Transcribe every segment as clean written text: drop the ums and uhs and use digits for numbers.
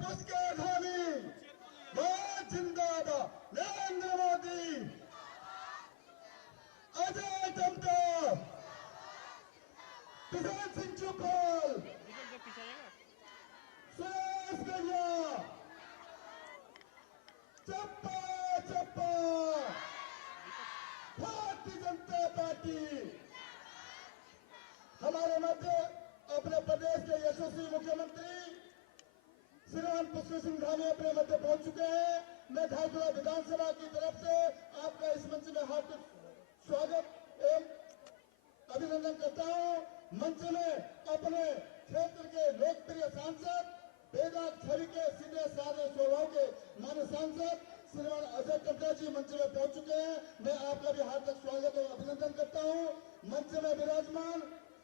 पुष्करधामी भारत जिंदाबाद, नरेंद्र मोदी, अजय टमटा, किसान सिंह चुप्पल, सुरेश गैया, चप्पा चप्पा, भारतीय जनता पार्टी। हमारे मध्य अपने प्रदेश के यशस्वी मुख्यमंत्री श्रीमान पुष्कर सिंह धामी अपने मध्य पहुंच चुके हैं। मैं धारचूला विधानसभा की तरफ से आपका इस मंच में हार्दिक स्वागत एवं अभिनंदन करता हूं। मंच में अपने क्षेत्र के लोकप्रिय सांसद, बेदाग छवि के सीधे साधे स्वभाव के माननीय सांसद श्रीमान अजय टमटा जी मंच में पहुंच चुके हैं। मैं आपका भी हार्दिक स्वागत और अभिनंदन करता हूं। मंच में विराजमान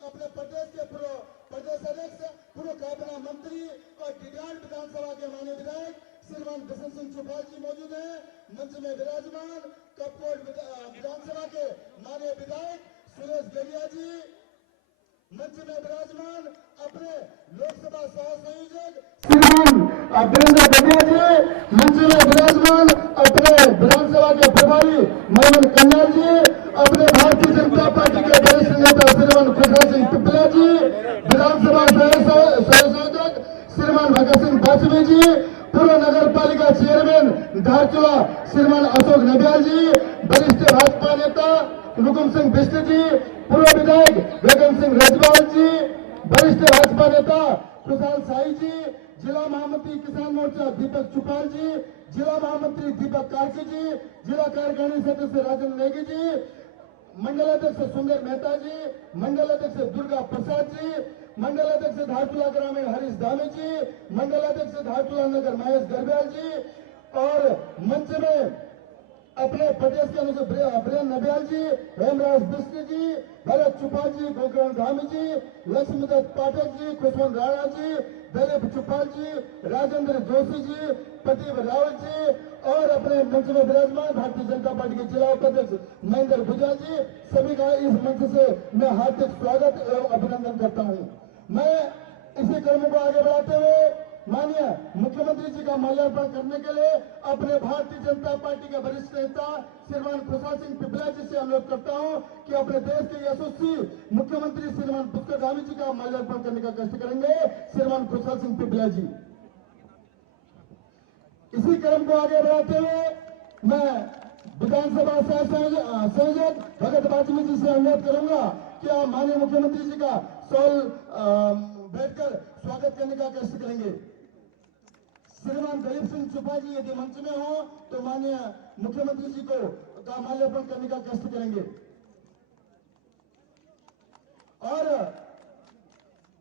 अपने प्रदेश के पूर्व प्रदेश अध्यक्ष, पूर्व कैबिनेट मंत्री और डिडान विधानसभा के माननीय विधायक श्रीमान किशन सिंह चुप्पल जी मौजूद हैं। मंच में विराजमान कपकोट विधानसभा के माननीय विधायक सुरेश गैया जी, मंच में विराजमान अपने लोकसभा सह संयोजक श्रीमान वीरेंद्र गढ़िया जी, मंच में विराजमान अपने विधानसभा के प्रभारी मोहम्मद कन्नर जी, अपने भारतीय जनता पार्टी के वरिष्ठ नेता श्रीमान खुशहाल सिंह पिपला जी, विधानसभा सह संयोजक श्रीमान भगत सिंह वाजपेयी जी, पूर्व नगर पालिका चेयरमैन धारचूला श्रीमान अशोक नबियाल जी, वरिष्ठ भाजपा नेता रुकुम सिंह बिष्ट जी, पूर्व विधायक गगन सिंह रजवाल जी, वरिष्ठ भाजपा नेता खुशहाल साई जी, जिला महामंत्री किसान मोर्चा दीपक चुपाल जी, जिला महामंत्री दीपक कार्की जी, जिला कार्यकारिणी सदस्य राजेंद्र नेगी जी, मंडल अध्यक्ष सुंदर मेहता जी, मंडल अध्यक्ष दुर्गा प्रसाद जी, मंडल अध्यक्ष धारचूला ग्रामीण हरीश धामी जी, मंडल अध्यक्ष धारचूला नगर महेश गरब्याल जी, और मंच में अपने प्रदेश के अनुसार वीरेंद्र नबियाल जी, हेमराज बिष्ट जी, भरत चुपाल जी, गोकर्ण धामी जी, लक्ष्मीदत्त पाठक जी, खुशवंत राणा जी, दिलीप चुपाल जी, राजेंद्र जोशी जी, प्रदीप रावत जी, और अपने मंच में विराजमान भारतीय जनता पार्टी के जिला उपाध्यक्ष महेंद्र भुजबल जी, सभी का इस मंच से मैं हार्दिक स्वागत एवं अभिनंदन करता हूं। मैं इसी क्रम को आगे बढ़ाते हुए माननीय मुख्यमंत्री जी का माल्यार्पण करने के लिए अपने भारतीय जनता पार्टी के वरिष्ठ नेता श्रीमान खुशहाल सिंह पिपला जी से अनुरोध करता हूं कि अपने देश के यशस्वी मुख्यमंत्री श्रीमान पुष्कर धामी जी का माल्यार्पण करने का कष्ट करेंगे। श्रीमान खुशहाल सिंह पिपला जी। इसी क्रम को आगे बढ़ाते हुए मैं विधानसभा संयोजक भगत वाजपेयी जी से अनुरोध करूंगा कि आप माननीय मुख्यमंत्री जी का सॉल बैठकर स्वागत करने का कष्ट करेंगे। श्रीमान दिलीप सिंह चुप्पा जी यदि मंच में हो तो माननीय मुख्यमंत्री जी को का माल्यार्पण करने का कष्ट करेंगे। और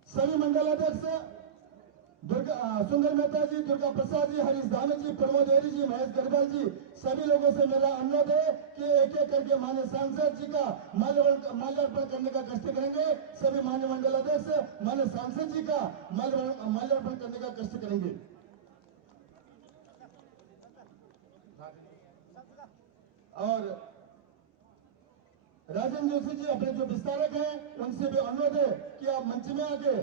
सभी मंडल अध्यक्ष सुंदर मेहता जी, दुर्गा प्रसाद जी, हरीश धामी जी, प्रमोद हेरी जी, महेश गरब्याल जी, सभी लोगों से मेरा अनुरोध है कि एक एक करके माननीय सांसद जी का माल्यार्पण करने का कष्ट करेंगे। सभी माननीय मंडल अध्यक्ष माननीय सांसद जी का माल्यार्पण करने का कष्ट करेंगे। और राजेंद्र जोशी जी अपने जो विस्तारक हैं उनसे भी अनुरोध है कि आप मंच में आके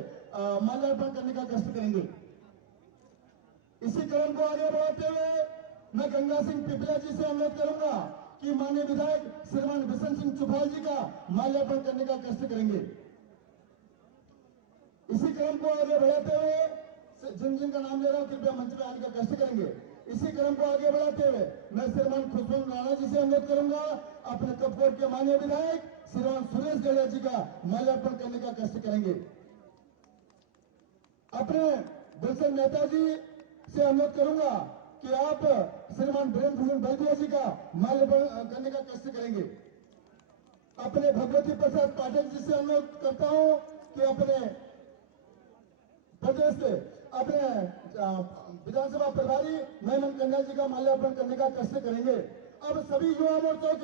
माल्यार्पण करने का कष्ट करेंगे। इसी क्रम को आगे बढ़ाते हुए मैं गंगा सिंह पिपला जी से अनुरोध करूंगा कि माननीय विधायक श्रीमान किशन सिंह चुप्पल जी का माल्यार्पण करने का कष्ट करेंगे। इसी क्रम को आगे बढ़ाते हुए जिन जिन का नाम ले रहा हूं कृपया मंच में आने का कष्ट करेंगे। इसी क्रम को आगे बढ़ाते हुए मैं श्रीमान खुशवंत राणा जी से अनुरोध करूंगा अपने कपकोट के माननीय विधायक श्रीमान सुरेश गढ़िया जी का माल्यार्पण करने का कष्ट करेंगे। अपने गुलशन मेहता जी से अनुरोध करूंगा कि आप श्रीमान वीरेंद्र सिंह बल्दिया जी का माल्यार्पण करने का कष्ट करेंगे। अपने भगवती प्रसाद पाठक जी से अनुरोध करता हूं कि अपने प्रदेश के अपने विधानसभा प्रभारी मेमन कन्या जी का माल्यार्पण करने का कष्ट करेंगे। अब सभी युवा मोर्चों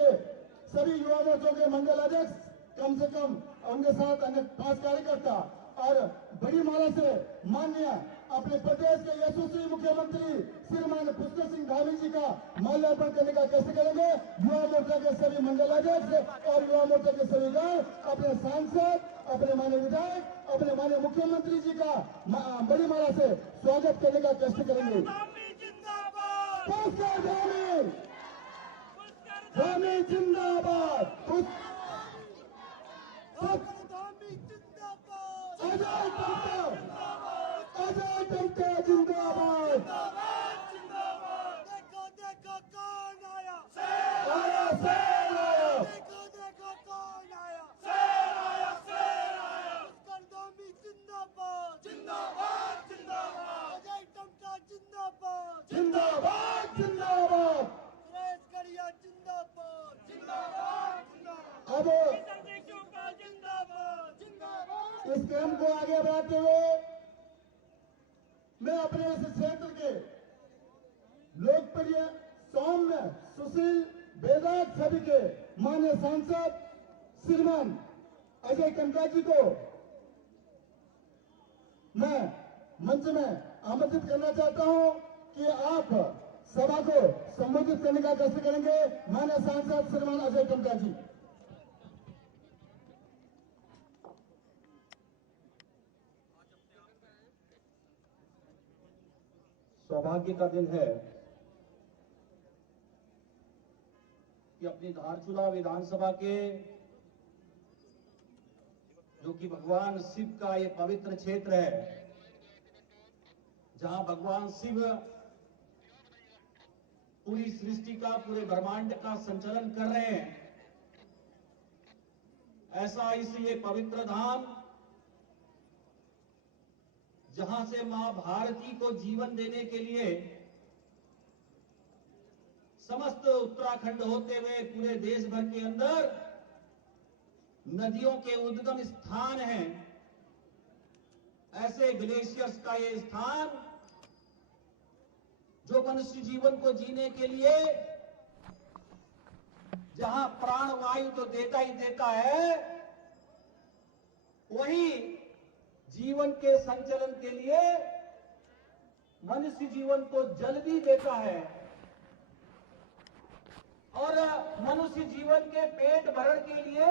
के मंडल अध्यक्ष कम से कम उनके साथ अन्य 5 कार्यकर्ता और बड़ी माला से माननीय अपने प्रदेश के यशस्वी मुख्यमंत्री श्रीमान पुष्कर सिंह धामी जी का माल्यार्पण करने का कैसे करेंगे। युवा मोर्चा के सभी मंडल अध्यक्ष और युवा मोर्चा के सभी दल अपने सांसद, अपने माननीय विधायक, अपने माननीय मुख्यमंत्री जी का बड़ी माला से स्वागत करने का कष्ट करेंगे। पुष्कर धामी जिंदाबाद, अजय टमटा जिंदाबाद। देखो कौन आया, आया शेर आया, देखो कौन आया, शेर आया। पुष्कर धामी जिंदाबाद, जिंदाबाद जिंदाबाद अजय टमटा जिंदाबाद, जिंदाबाद जिंदाबाद। सुरेश कड़िया जिंदाबाद, जिंदाबाद जिंदाबाद अब जिंदाबाद, जिंदाबाद। इस क्रम को आगे बढ़ाते हुए मैं अपने इस क्षेत्र के लोकप्रिय, सौम्य, सुशील, बेदाग सभी के माननीय सांसद श्रीमान अजय टमटा जी को मैं मंच में आमंत्रित करना चाहता हूं कि आप सभा को संबोधित करने का कष्ट करेंगे। माननीय सांसद श्रीमान अजय टमटा जी। सौभाग्य का दिन है कि अपनी धारचूला विधानसभा के, जो कि भगवान शिव का ये पवित्र क्षेत्र है, जहां भगवान शिव पूरी सृष्टि का, पूरे ब्रह्मांड का संचालन कर रहे हैं, ऐसा इस ये पवित्र धाम, जहां से मां भारती को जीवन देने के लिए समस्त उत्तराखंड होते हुए पूरे देश भर के अंदर नदियों के उद्गम स्थान हैं, ऐसे ग्लेशियर्स का ये स्थान जो मनुष्य जीवन को जीने के लिए, जहां प्राण वायु तो देता ही देता है, वहीं जीवन के संचालन के लिए मनुष्य जीवन को जल भी देता है, और मनुष्य जीवन के पेट भरण के लिए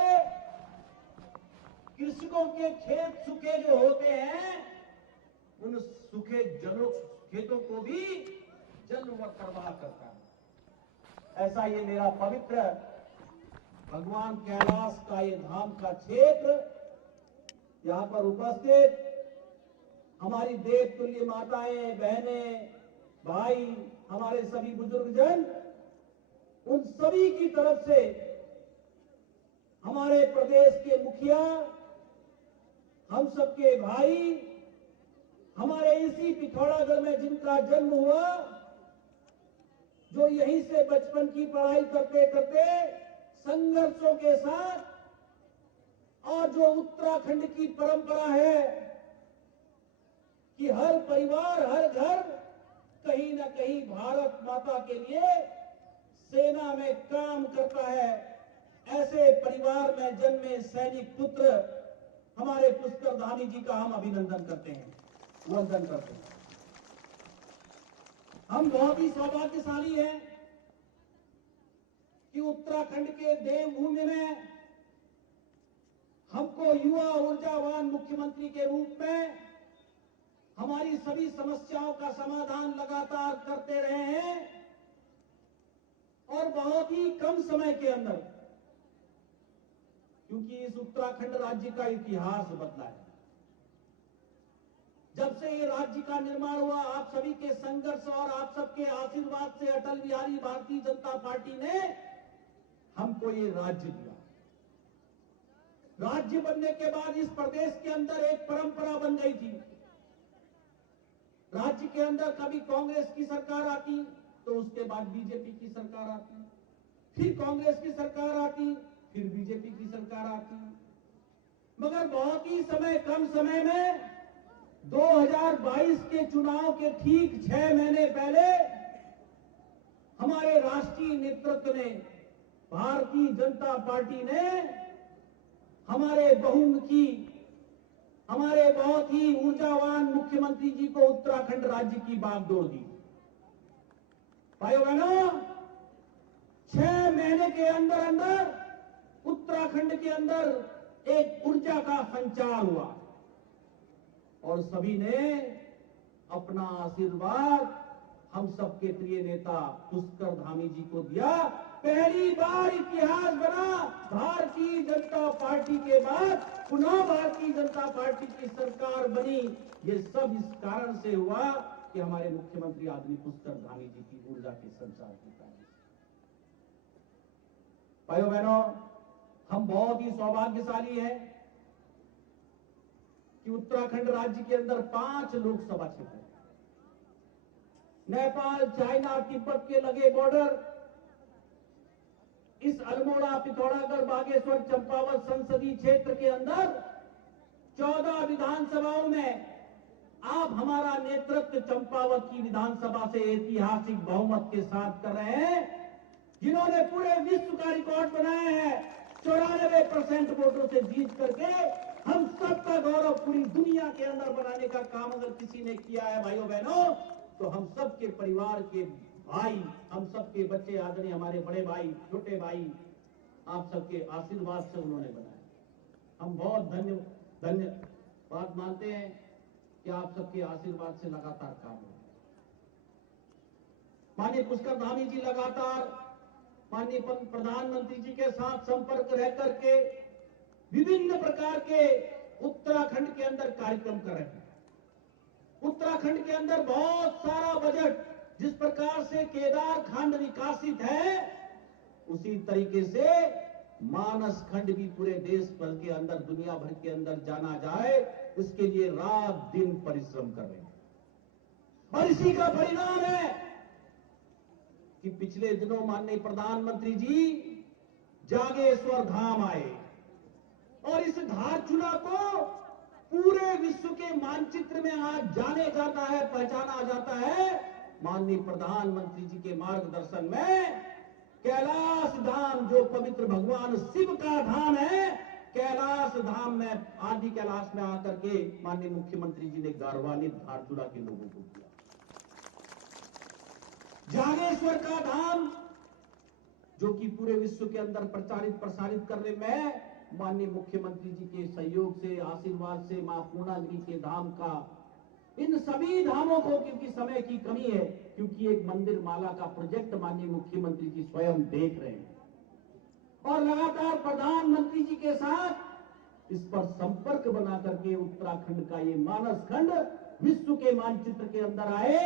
कृषकों के खेत सूखे जो होते हैं, उन सूखे जलों, खेतों को भी जल प्रवाह करता है। ऐसा ये मेरा पवित्र भगवान कैलाश का ये धाम का क्षेत्र, यहां पर उपस्थित हमारी देव तुल्य माताएं, बहनें, भाई, हमारे सभी बुजुर्गजन, उन सभी की तरफ से हमारे प्रदेश के मुखिया, हम सबके भाई, हमारे इसी पिथौरागढ़ में जिनका जन्म हुआ, जो यहीं से बचपन की पढ़ाई करते करते संघर्षों के साथ, और जो उत्तराखंड की परंपरा है कि हर परिवार, हर घर कहीं ना कहीं भारत माता के लिए सेना में काम करता है, ऐसे परिवार में जन्मे सैनिक पुत्र हमारे पुष्कर धामी जी का हम अभिनंदन करते हैं, वंदन करते हैं। हम बहुत ही सौभाग्यशाली हैं कि उत्तराखंड के देवभूमि में हमको युवा ऊर्जावान मुख्यमंत्री के रूप में हमारी सभी समस्याओं का समाधान लगातार करते रहे हैं, और बहुत ही कम समय के अंदर, क्योंकि इस उत्तराखंड राज्य का इतिहास बदला है। जब से ये राज्य का निर्माण हुआ, आप सभी के संघर्ष और आप सबके आशीर्वाद से अटल बिहारी भारतीय जनता पार्टी ने हमको ये राज्य दिया। राज्य बनने के बाद इस प्रदेश के अंदर एक परंपरा बन गई थी। राज्य के अंदर कभी कांग्रेस की सरकार आती, तो उसके बाद बीजेपी की सरकार आती, फिर कांग्रेस की सरकार आती, फिर बीजेपी की सरकार आती, मगर बहुत ही कम समय में 2022 के चुनाव के ठीक 6 महीने पहले हमारे राष्ट्रीय नेतृत्व ने, भारतीय जनता पार्टी ने हमारे बहुमुखी हमारे बहुत ही ऊर्जावान मुख्यमंत्री जी को उत्तराखंड राज्य की बागडोर दी। भाइयों बहनों, 6 महीने के अंदर अंदर उत्तराखंड के अंदर एक ऊर्जा का संचार हुआ और सभी ने अपना आशीर्वाद हम सबके प्रिय नेता पुष्कर धामी जी को दिया। पहली बार इतिहास बना, भारतीय जनता पार्टी के बाद पुनः भारतीय जनता पार्टी की सरकार बनी। ये सब इस कारण से हुआ कि हमारे मुख्यमंत्री आदरणीय पुष्कर धामी जी की ऊर्जा के संचार के कारण। भाइयों बहनों, हम बहुत ही सौभाग्यशाली हैं कि उत्तराखंड राज्य के अंदर 5 लोकसभा क्षेत्र हैं। नेपाल, चाइना, तिब्बत के लगे बॉर्डर, इस अल्मोड़ा, पिथौरागढ़, बागेश्वर, चंपावत संसदीय क्षेत्र के अंदर 14 विधानसभाओं में आप हमारा नेतृत्व चंपावत की विधानसभा से ऐतिहासिक बहुमत के साथ कर रहे हैं, जिन्होंने पूरे विश्व का रिकॉर्ड बनाया है। 94% वोटों से जीत करके हम सबका गौरव पूरी दुनिया के अंदर बनाने का काम अगर किसी ने किया है भाइयों बहनों, तो हम सबके परिवार के भाई, हम सबके बच्चे, आदरणीय हमारे बड़े भाई, छोटे भाई, आप सबके आशीर्वाद से उन्होंने बनाया। हम बहुत धन्यवाद मानते हैं कि आप सबके आशीर्वाद से लगातार काम हो रहा है। माननीय पुष्कर धामी जी लगातार माननीय प्रधानमंत्री जी के साथ संपर्क रह करके विभिन्न प्रकार के उत्तराखंड के अंदर कार्यक्रम कर रहे हैं। उत्तराखंड के अंदर बहुत सारा बजट जिस प्रकार से केदार खंड विकासित है, उसी तरीके से मानस खंड भी पूरे देश भर के अंदर, दुनिया भर के अंदर जाना जाए, इसके लिए रात दिन परिश्रम कर रहे हैं। और इसी का परिणाम है कि पिछले दिनों माननीय प्रधानमंत्री जी जागेश्वर धाम आए और इस धारचूला को पूरे विश्व के मानचित्र में आज जाने जाता है, पहचाना जाता है। माननीय प्रधानमंत्री जी के मार्गदर्शन में कैलाश धाम, जो पवित्र भगवान शिव का धाम है, कैलाश धाम में, आदि कैलाश में आकर के माननीय मुख्यमंत्री जी ने गौरवान्वित धारचूला के लोगों को किया। जागेश्वर का धाम जो कि पूरे विश्व के अंदर प्रचारित प्रसारित करने में माननीय मुख्यमंत्री जी के सहयोग से, आशीर्वाद से, मां पूर्णागिरी के धाम का, इन सभी धामों को, क्योंकि समय की कमी है, क्योंकि एक मंदिर माला का प्रोजेक्ट माननीय मुख्यमंत्री जी स्वयं देख रहे हैं और लगातार प्रधानमंत्री जी के साथ इस पर संपर्क बना करके उत्तराखंड का ये मानस खंड विश्व के मानचित्र के अंदर आए,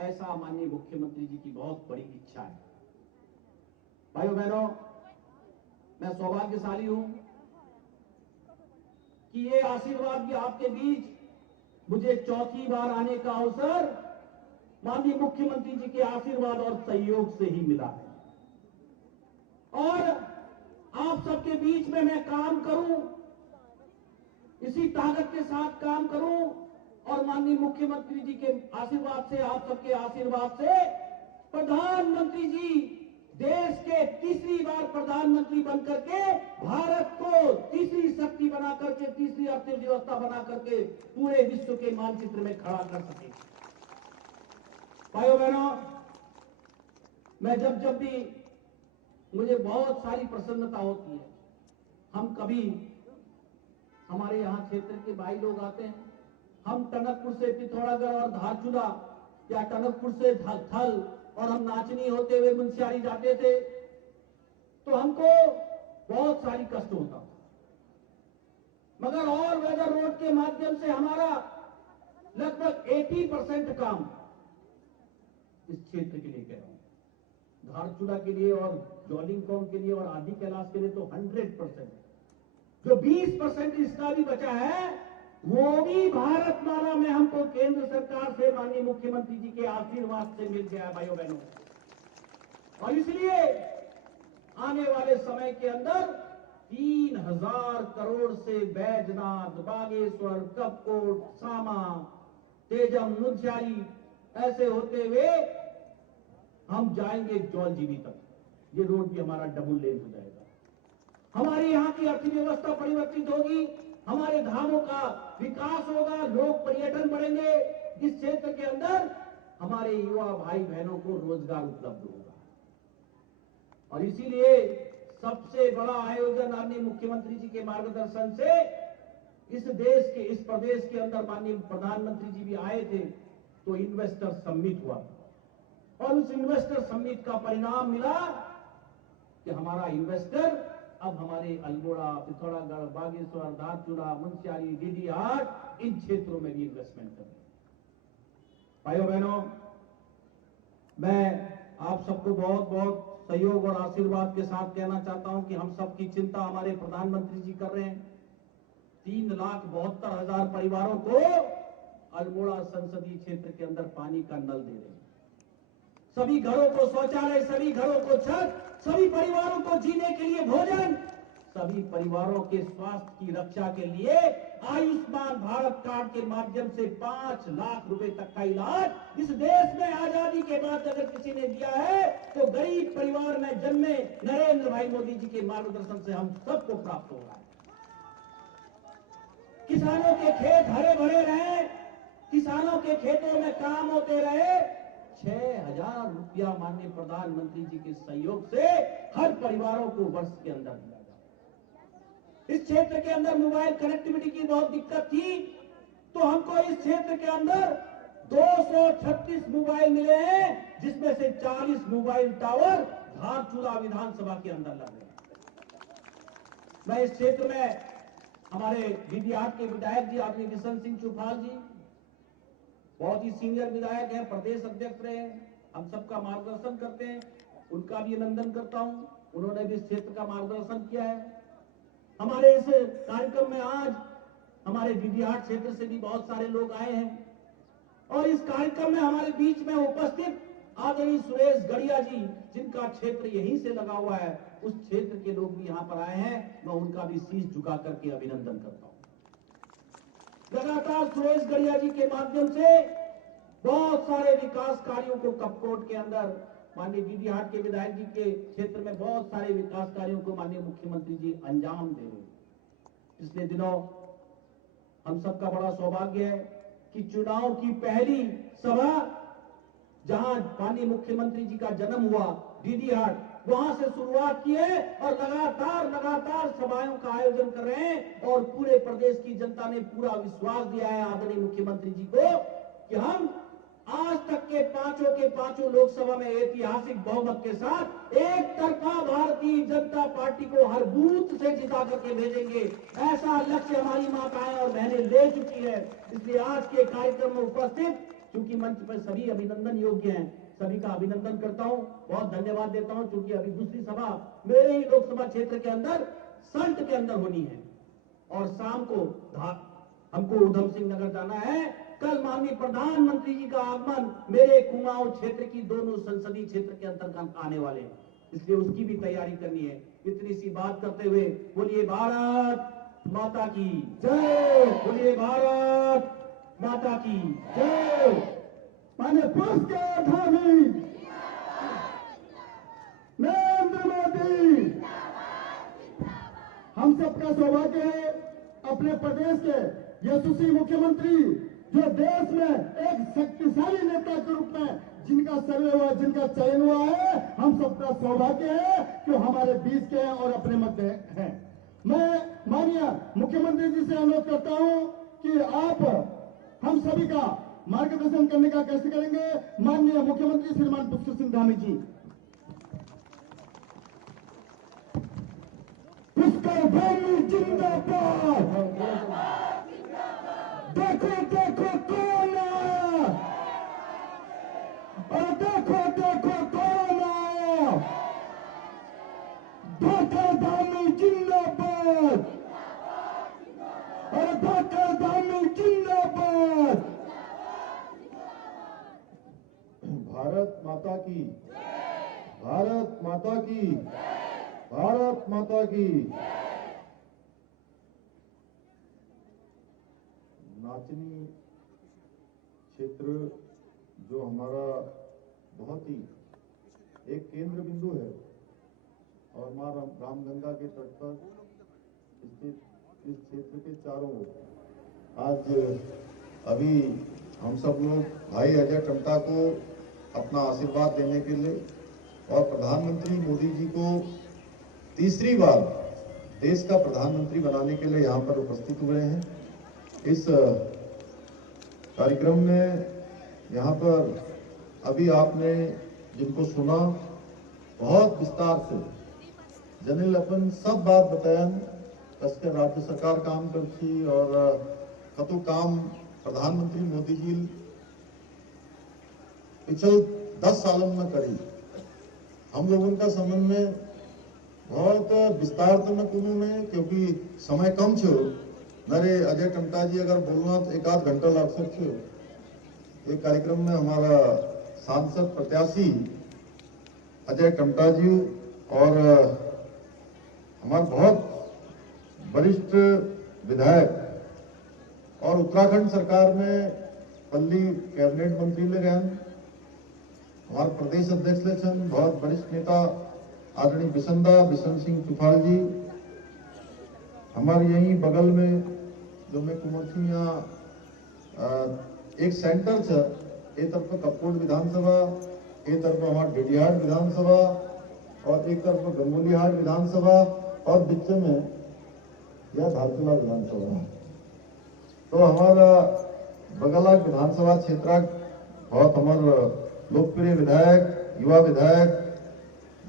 ऐसा माननीय मुख्यमंत्री जी की बहुत बड़ी इच्छा है। भाइयों बहनों, मैं सौभाग्यशाली हूं कि ये आशीर्वाद भी आपके बीच मुझे 4थी बार आने का अवसर माननीय मुख्यमंत्री जी के आशीर्वाद और सहयोग से ही मिला है। और आप सबके बीच में मैं काम करूं, इसी ताकत के साथ काम करूं और माननीय मुख्यमंत्री जी के आशीर्वाद से, आप सबके आशीर्वाद से प्रधानमंत्री जी देश के तीसरी बार प्रधानमंत्री बनकर के भारत को तीसरी शक्ति बना करके, तीसरी अर्थव्यवस्था बना करके पूरे विश्व के मानचित्र में खड़ा कर सके। भाइयों बहनों, मैं जब भी मुझे बहुत सारी प्रसन्नता होती है, हम कभी हमारे यहाँ क्षेत्र के भाई लोग आते हैं, हम टनकपुर से पिथौरागढ़ और धारचूला या टनकपुर से थल और हम नाचनी होते हुए मुंशियारी जाते थे, तो हमको बहुत सारी कष्ट होता था। मगर ऑल वेदर रोड के माध्यम से हमारा लगभग 80% काम इस क्षेत्र के लिए कह रहा हूं, धारचूला के लिए और जॉलिंगकॉम के लिए और आदि कैलाश के लिए तो 100%। जो 20% इसका भी बचा है, वो भी भारतमाला में हमको केंद्र सरकार से माननीय मुख्यमंत्री जी के आशीर्वाद से मिल गया है भाइयों बहनों। और इसलिए आने वाले समय के अंदर 3000 करोड़ से बैजनाथ, बागेश्वर, कपकोट, सामा, तेजम, मुंशियारी ऐसे होते हुए हम जाएंगे जौलजीबी तक। ये रोड भी हमारा डबल लेन हो जाएगा। हमारी यहाँ की अर्थव्यवस्था परिवर्तित होगी, हमारे धामों का विकास होगा, लोग पर्यटन बढ़ेंगे, इस क्षेत्र के अंदर हमारे युवा भाई बहनों को रोजगार उपलब्ध होगा। और इसीलिए सबसे बड़ा आयोजन माननीय मुख्यमंत्री जी के मार्गदर्शन से इस देश के, इस प्रदेश के अंदर माननीय प्रधानमंत्री जी भी आए थे, तो इन्वेस्टर समिट हुआ और उस इन्वेस्टर समिट का परिणाम मिला कि हमारा इन्वेस्टर अब हमारे अल्मोड़ा, पिथौरागढ़, बागेश्वर, धारचूला, मुंशियारी, डीडीहाट इन क्षेत्रों में भी इन्वेस्टमेंट कर रहे हैं। भाइयों बहनों, मैं आप सबको बहुत बहुत सहयोग और आशीर्वाद के साथ कहना चाहता हूं कि हम सबकी चिंता हमारे प्रधानमंत्री जी कर रहे हैं। 3,72,000 परिवारों को अल्मोड़ा संसदीय क्षेत्र के अंदर पानी का नल दे रहे हैं। सभी घरों को शौचालय, सभी घरों को छत, सभी परिवारों को जीने के लिए भोजन, सभी परिवारों के स्वास्थ्य की रक्षा के लिए आयुष्मान भारत कार्ड के माध्यम से 5 लाख रुपए तक का इलाज इस देश में आजादी के बाद अगर किसी ने दिया है तो गरीब परिवार में जन्मे नरेंद्र भाई मोदी जी के मार्गदर्शन से हम सबको प्राप्त हो रहा है। किसानों के खेत हरे भरे रहे, किसानों के खेतों में काम होते रहे। 6,000 रुपया माननीय प्रधानमंत्री जी के सहयोग से हर परिवारों को वर्ष के अंदर दिया जाए। इस क्षेत्र के अंदर मोबाइल कनेक्टिविटी की बहुत दिक्कत थी, तो हमको इस क्षेत्र के अंदर 236 मोबाइल मिले हैं, जिसमें से 40 मोबाइल टावर धारचूला विधानसभा के अंदर लगे हैं। मैं इस क्षेत्र में हमारे डीडीहाट के विधायक जी आदरणीय किशन सिंह चौपाल जी बहुत ही सीनियर विधायक हैं, प्रदेश अध्यक्ष रहे हैं, हम सबका मार्गदर्शन करते हैं, उनका भी अभिनंदन करता हूं। उन्होंने भी इस क्षेत्र का मार्गदर्शन किया है। हमारे इस कार्यक्रम में आज हमारे डीडीहाट क्षेत्र से भी बहुत सारे लोग आए हैं और इस कार्यक्रम में हमारे बीच में उपस्थित आदरणीय सुरेश गढ़िया जी, जिनका क्षेत्र यहीं से लगा हुआ है, उस क्षेत्र के लोग भी यहाँ पर आए हैं। मैं उनका भी शीश झुका करके अभिनंदन करता हूं। लगातार सुरेश गढ़िया जी के माध्यम से बहुत सारे विकास कार्यों को कपकोट के अंदर माननीय डीडीहाट के विधायक जी के क्षेत्र में बहुत सारे विकास कार्यों को माननीय मुख्यमंत्री जी अंजाम दे रहे हैं। पिछले दिनों हम सबका बड़ा सौभाग्य है कि चुनाव की पहली सभा जहां माननीय मुख्यमंत्री जी का जन्म हुआ डीडीहाट, वहां से शुरुआत की है और लगातार सभाओं का आयोजन कर रहे हैं और पूरे प्रदेश की जनता ने पूरा विश्वास दिया है आदरणीय मुख्यमंत्री जी को कि हम आज तक के पांचों लोकसभा में ऐतिहासिक बहुमत के साथ एक तरफा भारतीय जनता पार्टी को हर बूथ से जिता करके भेजेंगे। ऐसा लक्ष्य हमारी माताएं और बहनें ले चुकी है। इसलिए आज के कार्यक्रम में उपस्थित, क्योंकि मंच पर सभी अभिनंदन योग्य हैं, सभी का अभिनंदन करता हूं, बहुत धन्यवाद देता हूं। क्योंकि अभी दूसरी सभा मेरे ही लोकसभा क्षेत्र के अंदर सल्ट के अंदर होनी है और शाम को हमको उधम सिंह नगर जाना है। कल माननीय प्रधानमंत्री जी का आगमन मेरे कुमाऊं क्षेत्र की दोनों संसदीय क्षेत्र के अंतर्गत आने वाले हैं, इसलिए उसकी भी तैयारी करनी है। इतनी सी बात करते हुए बोलिए भारत माता की जय, बोलिए भारत माता की जय। माननीय पुष्करधामी नरेंद्र मोदी, हम सबका सौभाग्य है अपने प्रदेश के यशस्वी मुख्यमंत्री, जो देश में एक शक्तिशाली नेता के रूप में जिनका सर्वे हुआ, जिनका चयन हुआ है, हम सबका सौभाग्य है कि हमारे बीच के हैं और अपने मध्य हैं। मैं माननीय मुख्यमंत्री जी से अनुरोध करता हूं कि आप हम सभी का मार्गदर्शन करने का कैसे करेंगे। माननीय मुख्यमंत्री श्रीमान पुष्कर सिंह धामी जी। पुष्कर धामी जिंदाबाद। देखो देखो कौन आया, और देखो देखो कौन आया। पुष्कर धामी जिंदाबाद, और पुष्कर धामी जिंदाबाद। भारत माता की, भारत माता की, भारत माता की। नाचनी क्षेत्र जो हमारा बहुत ही एक केंद्र बिंदु है और मां रामगंगा के तट पर स्थित इस क्षेत्र के चारों ओर। आज अभी हम सब लोग भाई अजय टम्टा को अपना आशीर्वाद देने के लिए और प्रधानमंत्री मोदी जी को तीसरी बार देश का प्रधानमंत्री बनाने के लिए यहाँ पर उपस्थित हुए हैं। इस कार्यक्रम में यहाँ पर अभी आपने जिनको सुना बहुत विस्तार से जनिल अपन सब बात बतायन कसके राज्य सरकार काम करती और कतो काम प्रधानमंत्री मोदी जी पिछले 10 सालों में करी। हम लोगों का संबंध में बहुत विस्तार तो न कुनू में क्योंकि समय कम छो नरे अजय टम्टा जी अगर बोलना तो एक आध घंटा लग सकते हो। एक कार्यक्रम में हमारा सांसद प्रत्याशी अजय टम्टा जी और हमारे बहुत वरिष्ठ विधायक और उत्तराखंड सरकार में पल्ली कैबिनेट मंत्री ले गए हमारे प्रदेश अध्यक्ष ले बहुत वरिष्ठ नेता आदरणीय बिशन सिंह चुफाल जी। हमारे यहीं बगल में जो मैं कुंवर सिंह यहाँ एक सेंटर छ एक तरफ कपकोट विधानसभा, एक तरफ हमारे डेडिहाट विधानसभा और एक तरफ गंगोलीहाट विधानसभा और बीच में यह धारचूला विधानसभा। तो हमारा बगला विधानसभा क्षेत्र बहुत हमारे लोकप्रिय विधायक युवा विधायक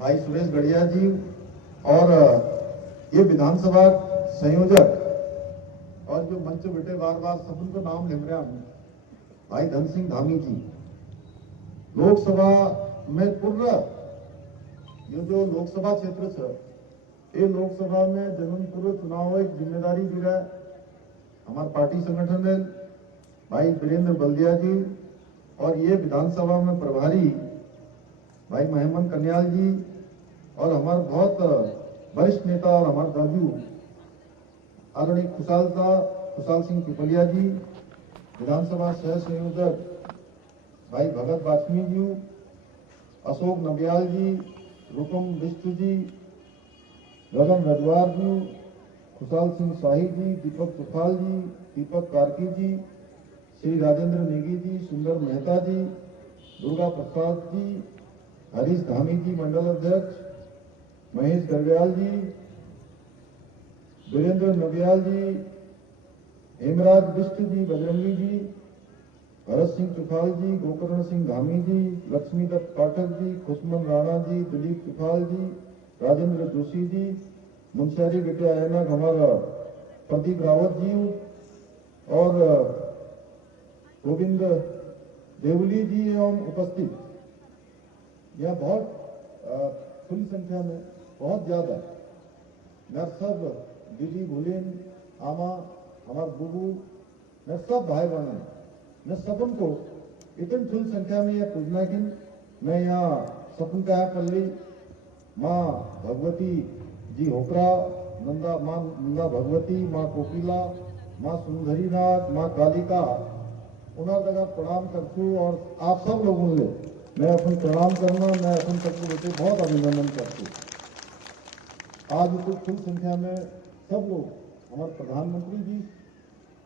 भाई सुरेश गढ़िया जी और ये विधानसभा संयोजक और जो मंच बैठे बार बार सब उनको नाम ले रहे हैं भाई धन सिंह धामी जी। लोकसभा में पूर्ण ये जो लोकसभा क्षेत्र है ये लोकसभा में जनन पूर्व चुनाव एक जिम्मेदारी दी रहा है हमारे पार्टी संगठन है भाई वीरेंद्र बल्दिया जी और ये विधानसभा में प्रभारी भाई महमन कन्याल जी और हमारे बहुत वरिष्ठ नेता और हमारे दाजू आदरणीय खुशाल सिंह पिपलिया जी, विधानसभा सह संयोजक भाई भगत वाजपेयी जी, अशोक नबियाल जी, रुकुम बिष्ट जी, गगन रजवार जी, खुशाल सिंह शाही जी, दीपक चुफाल जी, दीपक कार्की जी, श्री राजेंद्र नेगी जी, सुंदर मेहता जी, दुर्गा प्रसाद जी, हरीश धामी जी मंडल अध्यक्ष, महेश गरवाल जी, वीरेंद्र नबियाल जी, हेमराज बिष्ट जी, बजरंगी जी, भरत सिंह चुफाल जी, गोकर्ण सिंह धामी जी, लक्ष्मी दत्त पाठक जी, खुशमन राणा जी, दिलीप चुफाल जी, राजेंद्र जोशी जी, मुंशियारी बेटे आयनक हमारा प्रदीप रावत जी और गोविंद देवली जी एवं उपस्थित यह बहुत खुली संख्या में बहुत ज्यादा मैं सब दीदी भूलिन आमा हमारे बुबू मैं सब भाई बहन मैं सबन को इतनी खुली संख्या में यह पूजना की मैं यहाँ सपन का है पल्ली माँ भगवती जी होकरा नंदा माँ नंदा भगवती माँ कोकिला माँ सुंदरीनाथ माँ कालिका उन्हें जगह प्रणाम करती और आप सब लोगों ने मैं अपन प्रणाम करना मैं अपन सबको बेटे बहुत अभिनंदन करती। आज तो फुल संख्या में सब लोग हमारे प्रधानमंत्री जी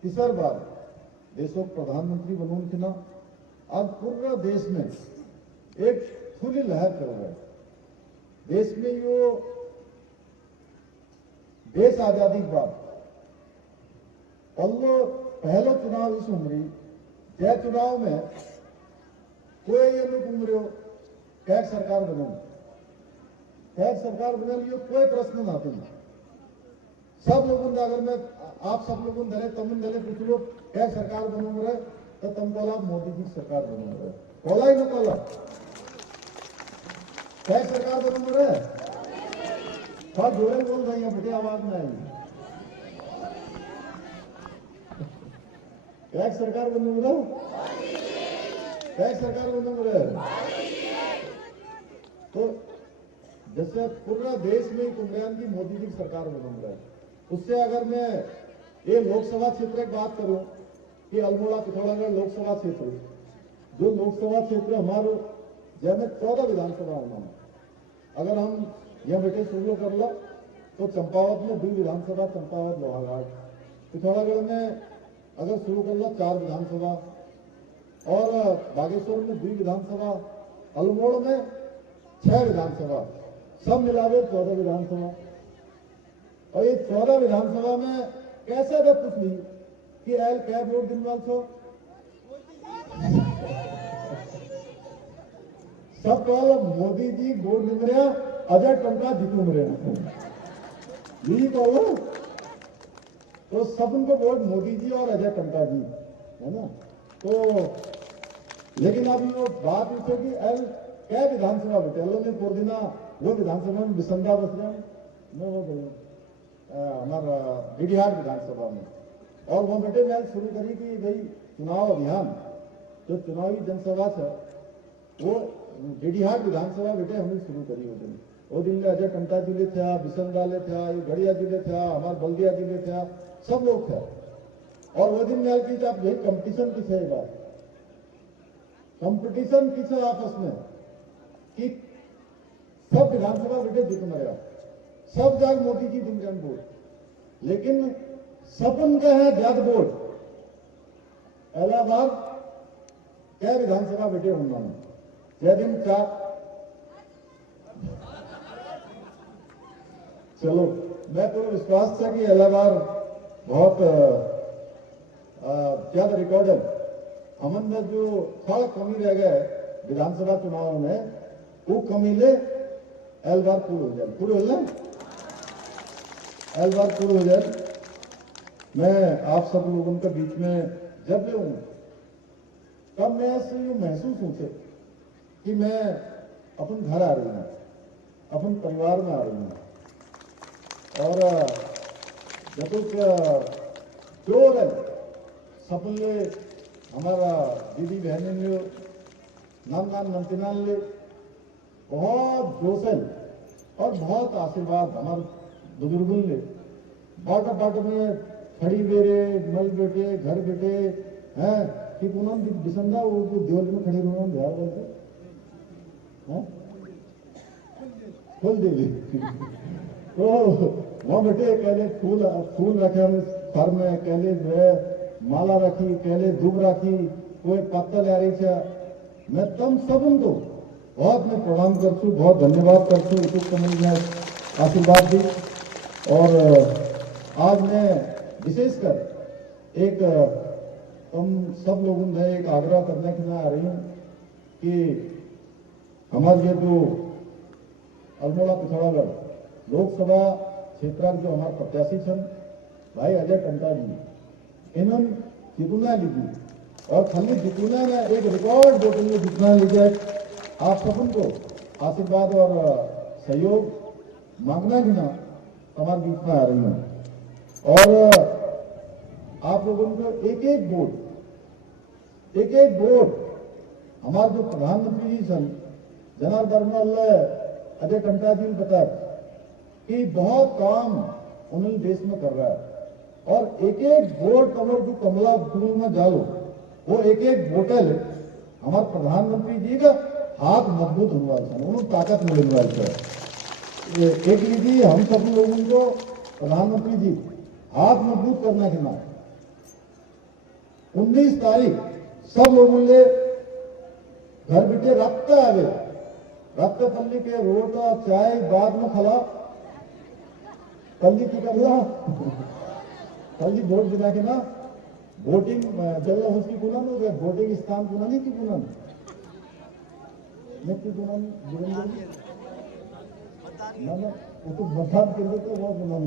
तीसर बार देशों प्रधानमंत्री बनून के ना आज पूरा देश में एक खुली लहर चल रहा है। देश में यो देश आजादी के बाद पहला चुनाव इस उम्री जय चुनाव में कोई ये लोग उम्र टैक्स सरकार बना लियो कोई प्रश्न ना आते सब लोगों ने अगर मैं आप सब लोगों ने धरे तमिल धरे कुछ लोग टैक्स सरकार बनूंग रहे तो तुम बोला मोदी जी सरकार बनूंग रहे बोला ही ना बोला टैक्स सरकार बनूंग रहे बहुत जोरे बोल रही है बेटे आवाज में आई टैक्स सरकार बनूंग रहे टैक्स सरकार बनूंग रहे तो जैसे पूरा देश में कुमरियान की मोदी जी की सरकार बनूंग रहे उससे अगर मैं ये लोकसभा क्षेत्र की बात करूं कि अल्मोड़ा पिथौरागढ़ लोकसभा क्षेत्र जो लोकसभा क्षेत्र हमारे जैसे 14 विधानसभा होना अगर हम यह बेटे शुरू कर लो तो चंपावत में 2 विधानसभा, चंपावत लोहाघाट, पिथौरागढ़ में अगर शुरू कर लो 4 विधानसभा, और बागेश्वर में 2 विधानसभा, अल्मोड़ में 6 विधानसभा, सब मिलावे 14 विधानसभा। और ये 14 विधानसभा में कैसे तो पूछ ली कि एल क्या वोट दिन वाल छो, सब कल मोदी जी वोट दिन रहा, अजय टंका जीतू मरे यही कहो। तो सब उनको वोट मोदी जी और अजय टंका जी, है ना। तो लेकिन अब वो बात उठे कि एल क्या विधानसभा बेटे अल्लाह ने पोर दिना वो विधानसभा में बिसंगा बस रहे मैं वो गई हमारा डीडीहाट विधानसभा में, और वो बेटे मैं शुरू करी कि भाई चुनाव अभियान जो चुनावी जनसभा है वो डीडीहाट विधानसभा बेटे हमने शुरू करी वो दिन में अजय टंका जिले था, बिसंगा ले था, ये गढ़िया जिले था, हमारे बल्दिया जिले था, सब लोग थे। और वो दिन में की आप यही कंपटीशन किस है, बात कंपटीशन किस है आपस में कि सब विधानसभा बेटे जीत मरेगा, सब जाग मोदी जी दिन जन वोट, लेकिन सपन का है ज्यादा वोट पहला बार क्या विधानसभा बेटे उन्होंने जय दिन 4 चलो मैं तो विश्वास था कि अगला बार बहुत ज्यादा रिकॉर्ड है हमन में जो थोड़ा कमी रह गया विधानसभा चुनाव में वो कमी ले एल बार पूर्ण हो जाए, पूर्ण हो जाए, एल बार पूर्ण हो जाए। मैं आप सब लोगों के बीच में जब भी हूं तब मैं ऐसे यूं महसूस होते कि मैं अपन घर आ रही हूं, अपन परिवार में आ रही हूं, और जब जो सपन ले हमारा दीदी बहने ले नाम नमतिना ले बहुत जोशन और बहुत आशीर्वाद हमारे बुजुर्गों ले बाट बाट में खड़ी बेरे मल बेटे घर बेटे हैं कि पूनम बिसंगा वो देवल में खड़ी रहना बिहार बोलते हैं फूल दे तो वहां बेटे कहले फूल रखे हम सर में, कहले जो है माला रखी, कहले धूप रखी, कोई पत्ता ले रही है। मैं तम सब उनको बहुत मैं प्रणाम करछू, बहुत धन्यवाद करछू, एक समय में आशीर्वाद दी। और आज मैं विशेषकर एक हम सब लोगों ने एक आग्रह करने के लिए आ रही हूं कि हमारे ये जो अल्मोड़ा पिथौरागढ़ लोकसभा क्षेत्र जो हमारे प्रत्याशी छन भाई अजय टंका जी इन्होंने जितना लीजिए और खाली जितना में एक रिकॉर्ड वोटिंग में जितना लीजिए आप सबन को आशीर्वाद और सहयोग मांगना ही ना हमारे बीच में आ रही हूं। और आप लोगों को एक एक वोट हमारे जो प्रधानमंत्री जी सन जनार्दन अजय टंका जी ने बताया कि बहुत काम उन्होंने देश में कर रहा है, और एक एक वोट कमर जो कमला फूल में डालो वो एक एक वोटल हमारे प्रधानमंत्री जी का हाथ मजबूत होने वाला है, उन्होंने ताकत मिलने वाली है। एक लीजिए हम सब लोगों को प्रधानमंत्री जी हाथ मजबूत करना के नाम 19 तारीख सब लोगों ने घर बैठे रखता आगे रक्त पल्ली के रोड का चाय बाद में खला पल्ली की करना पल्ली वोट दिला के ना वोटिंग जल उसकी पुनः हो गया वोटिंग स्थान पुनः नहीं की पुनः ना वो तो मतदान केंद्र तो वो पुनः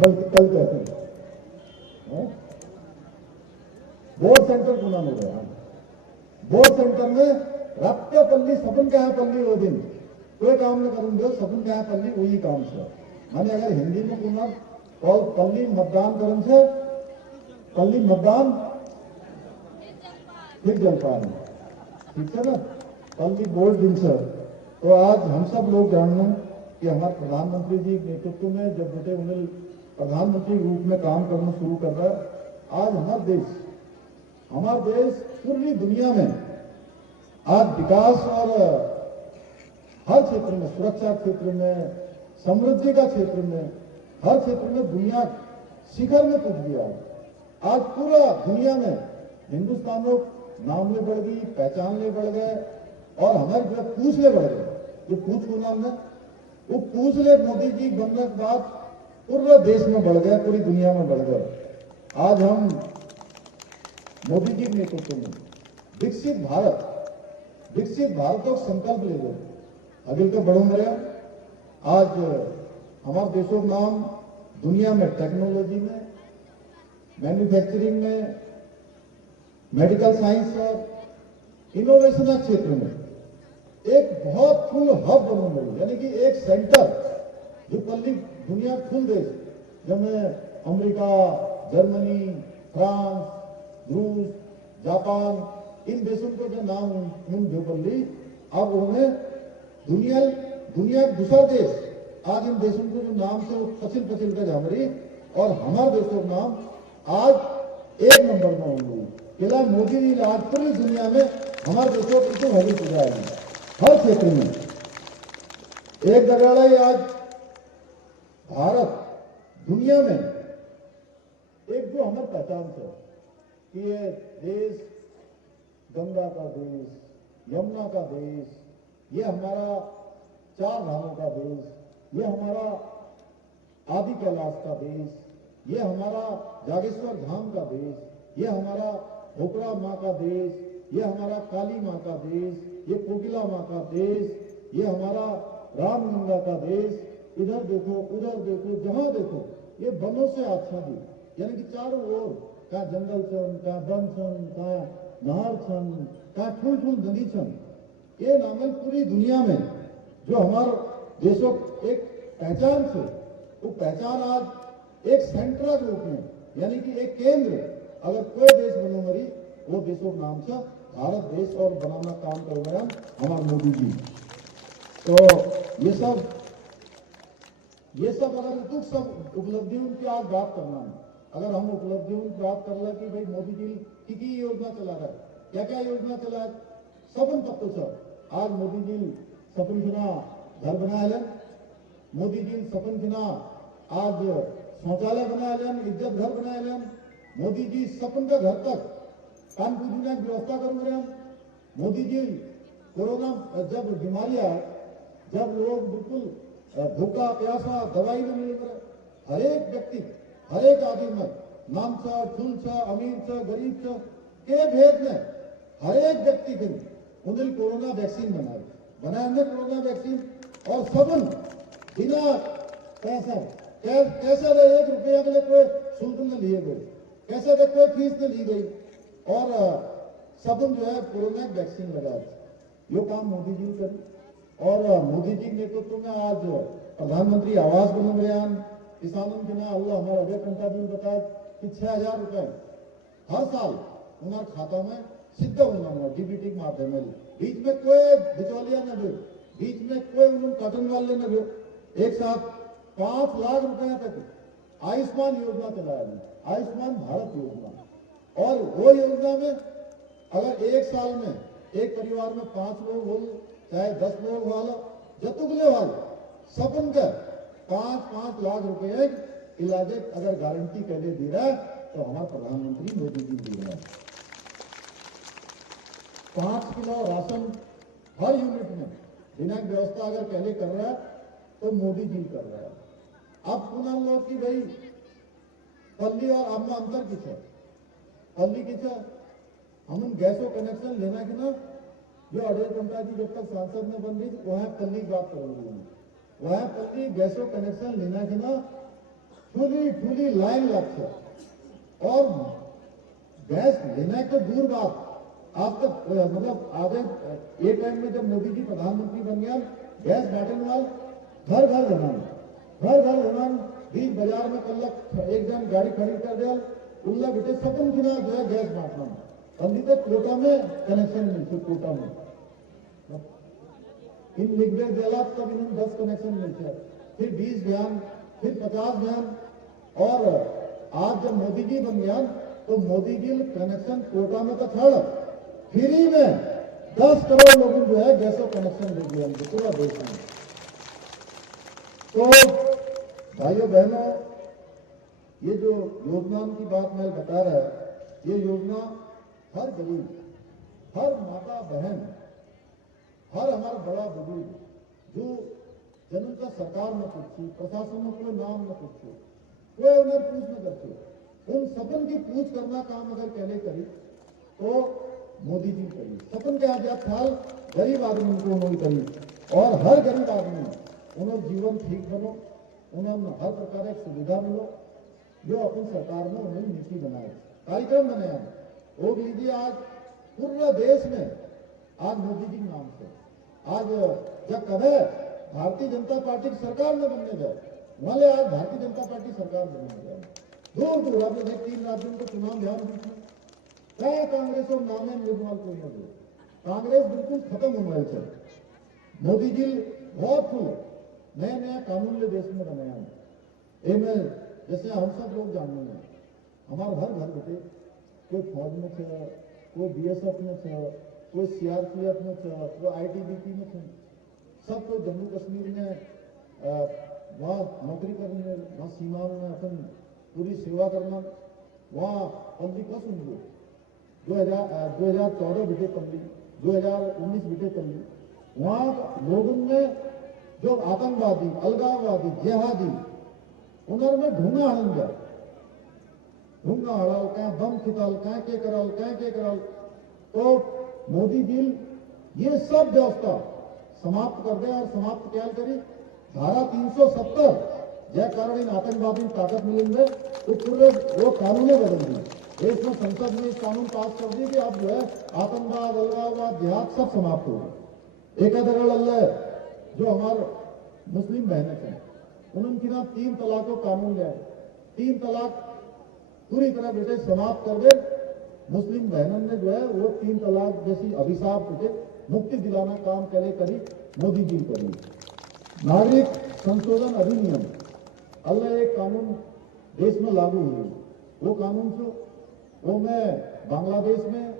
बल्कि कल कहते हैं वोट सेंटर पुनः हो गया। वोट सेंटर में रक्त पल्ली सपन का है पल्ली वो दिन कोई काम न करूंगे सपन का है पल्ली वही काम से माने अगर हिंदी में पुनः और पल्ली मतदान करण से पल्ली मतदान फिर जलपान ठीक है ना पल्ली वोट दिन से। तो आज हम सब लोग जानना कि हमारे प्रधानमंत्री जी नेतृत्व में जब बेटे उन्हें प्रधानमंत्री रूप में काम करना शुरू कर रहा है आज हमारा देश पूरी दुनिया में आज विकास और हर क्षेत्र में सुरक्षा क्षेत्र में समृद्धि का क्षेत्र में हर क्षेत्र में दुनिया शिखर में पहुंच गया है। आज पूरा दुनिया में हिंदुस्तान को नाम ले बढ़ गई, पहचान ले बढ़ गए और हमारे जो पूछ ले बढ़ गए। जो पूछ को नाम है वो पूछ ले मोदी जी बनने के बाद पूरे देश में बढ़ गए, पूरी दुनिया में बढ़ गए। आज हम मोदी जी के नेतृत्व में विकसित भारत का संकल्प ले गए। अगिल का बड़ों मरे आज हमारे देशों का नाम दुनिया में टेक्नोलॉजी में, मैन्युफैक्चरिंग में, मेडिकल साइंस और इनोवेशन क्षेत्र में एक बहुत फुल हब बन गई, यानी कि एक सेंटर जो पल्ली दुनिया फुल देश जिनमें अमेरिका, जर्मनी, फ्रांस, रूस, जापान, इन देशों को जो नाम जो पल्ली अब उन्हें दुनिया दूसरा देश आज इन देशों को जो नाम से पचिल का जामरी और हमारे देशों का नाम आज एक नंबर में होंगे। केला मोदी जी आज पूरी दुनिया में हमारे देशों को भली पुजाएगी हर क्षेत्र में। एक जगह ही आज भारत दुनिया में एक जो हमारी पहचान है कि ये देश गंगा का देश, यमुना का देश, ये हमारा चार धामों का देश, ये हमारा आदि कैलाश का देश, ये हमारा जागेश्वर धाम का देश, ये हमारा होकरा माँ का देश, ये हमारा काली माँ का देश, ये कोकिला माँ का देश, ये हमारा रामगंगा का देश। इधर देखो, उधर देखो, जहां देखो ये वनों से आच्छादित, यानी कि चारों ओर का जंगल छन, का वन छन, का नहर छन, का फूल नदी छन। ये नामल पूरी दुनिया में जो हमारे देशों एक पहचान से वो पहचान आज एक सेंटर के रूप में, यानी कि एक केंद्र अगर कोई देश बनो मरी वो देशों के नाम से भारत देश और बनाना काम कर रहे हैं हमारे मोदी जी। तो ये सब अगर दुख सब उपलब्धियों की आज बात करना है, अगर हम उपलब्धियों की बात कर रहे कि भाई मोदी जी की योजना चला रहा है, क्या क्या योजना चला है, सबन तब तो सर आज मोदी जी सपन खिना घर बनाया लें, मोदी जी सपन खिना आज शौचालय बनाया लें, इज्जत घर बनाया लें, मोदी जी सपन का घर तक काम पूजने की व्यवस्था करूँ रहे हैं। मोदी जी कोरोना जब बीमारी आया, जब लोग बिल्कुल भूखा प्यासा दवाई में मिल रहे, हर एक व्यक्ति हर एक आदमी में नाम सा ठुल सा अमीर सा गरीब सा के भेद में हर एक व्यक्ति के उन्हें कोरोना वैक्सीन बनाया हमने कोरोना वैक्सीन और सबन बिना पैसा कैसे दे 1 रुपया के लिए कोई शुल्क न लिए गए, कैसे दे कोई फीस न ली गई और सबन जो है कोरोना वैक्सीन लगाया। यो काम मोदी जी करी और मोदी जी के नेतृत्व में आज प्रधानमंत्री आवास बन रहे हैं। किसानों के ना अल्लाह हमारा अजय कंटा जी ने बताया कि 6,000 रुपए हर साल उनके खाता में सीधा होना डीबीटी के माध्यम से, बीच में कोई बिचौलिया न दे, बीच में कोई उन्होंने कॉटन वाले न दे, एक साथ 5 लाख रुपए तक आयुष्मान योजना चलाया, आयुष्मान भारत योजना। और वो योजना में अगर एक साल में एक परिवार में 5 लोग हो चाहे 10 लोग वाला जतुगले वाले सबन का 5-5 लाख रुपए इलाज अगर गारंटी के लिए दे रहा है तो हमारा प्रधानमंत्री मोदी जी दे रहा है। 5 किलो राशन हर यूनिट में बिना व्यवस्था अगर पहले कर रहा है तो मोदी जी कर रहा है। अब पुनः लोग की भाई पल्ली और आम में अंतर किस है, पल्ली किस है, हम गैसों कनेक्शन लेना कि ना जो अजय कंटा जी जब तक सांसद में बन रही वहां पल्ली बात करेंगे, वहां पल्ली गैसों कनेक्शन लेना कि ना फुली लाइन लगता और गैस लेना तो दूर बात, आप तक मतलब आगे ये टाइम में जब मोदी जी प्रधानमंत्री बन गया गैस बांटने वाले घर घर जनान बीच बाजार में कल एक जन गाड़ी खरीद कर दिया उल्ला बेटे सपन गिना जो है गैस बांटना अभी तक कोटा में कनेक्शन मिलते, कोटा में इन लिखबेग दिला तब इन्हें 10 कनेक्शन मिलते, फिर 20 बयान, फिर 50 बयान और आज जब मोदी जी बन गया तो मोदी जी कनेक्शन कोटा में तो छड़ फ्री में 10 करोड़ लोगों जो है गैसों कनेक्शन दे दिया पूरा देश में। तो भाइयों बहनों, ये जो योजनाओं की बात मैं बता रहा है, ये योजना हर गरीब, हर माता बहन, हर हमारा बड़ा बुजुर्ग जो जनता सरकार में पूछी, प्रशासन में कोई नाम न पूछो, कोई उन्हें पूछ न करते, उन सपन की पूछ करना काम अगर पहले करी तो मोदी जी करी। सपन के आजाद थाल गरीब आदमी को उन्होंने करी और हर गरीब आदमी उन्होंने जीवन ठीक बनो, उन्होंने हर प्रकार की सुविधा मिलो जो अपनी सरकार ने उन्होंने नीति बनाई, कार्यक्रम बनाया। वो लीजिए आज पूरे देश में आज मोदी जी के नाम से आज जब कभी भारतीय जनता पार्टी की सरकार में बनने गए, वाले आज भारतीय जनता पार्टी सरकार बनने गए। दूर दूर आपने 3 राज्यों को चुनाव ध्यान दीजिए, क्या कांग्रेस और नामे निर्मल कोई नहीं, कांग्रेस बिल्कुल खत्म होने वाले। मोदी जी बहुत फुल नया नया कानून ले देश में बनाया है। में जैसे हम सब लोग जानते हैं, हमारे घर बेटे कोई फौज में थे, कोई बीएसएफ में थे, कोई सीआरपीएफ में थे, कोई आईटीबीपी में थे, सब कोई जम्मू कश्मीर में वहाँ नौकरी करने, वहाँ सीमा में अपन पूरी सेवा करना, वहाँ पल्ली का सुन लो 2014 बीटे पल्ली, 2019 बीटे पल्ली, वहाँ लोगों में जो आतंकवादी, अलगाववादी, जिहादी उन्होंने ढूंढा हड़ंगा, ढूंढा हड़ाल, क्या बम खिताल, क्या के कराल, तो मोदी जी ये सब व्यवस्था समाप्त कर दे और समाप्त क्या करी, धारा 370 जय कारण इन आतंकवादी ताकत मिलेंगे तो पूरे वो कानून बदल दी। देश में संसद में इस कानून पास कर दी कि अब जो है आतंकवाद, अलगाववाद, जिहाद सब समाप्त होगा। एक अल्लाह जो हमारे मुस्लिम बहनें हैं उनके ना 3 तलाक को कानून ले आए, 3 तलाक पूरी तरह बेटे समाप्त कर दे। मुस्लिम बहनों ने जो है वो 3 तलाक जैसी अभिशाप बेटे मुक्ति दिलाना काम करे करी मोदी जी करी। नागरिक संशोधन अधिनियम अल्लाह एक कानून देश में लागू हुई, वो कानून से वो में बांग्लादेश में,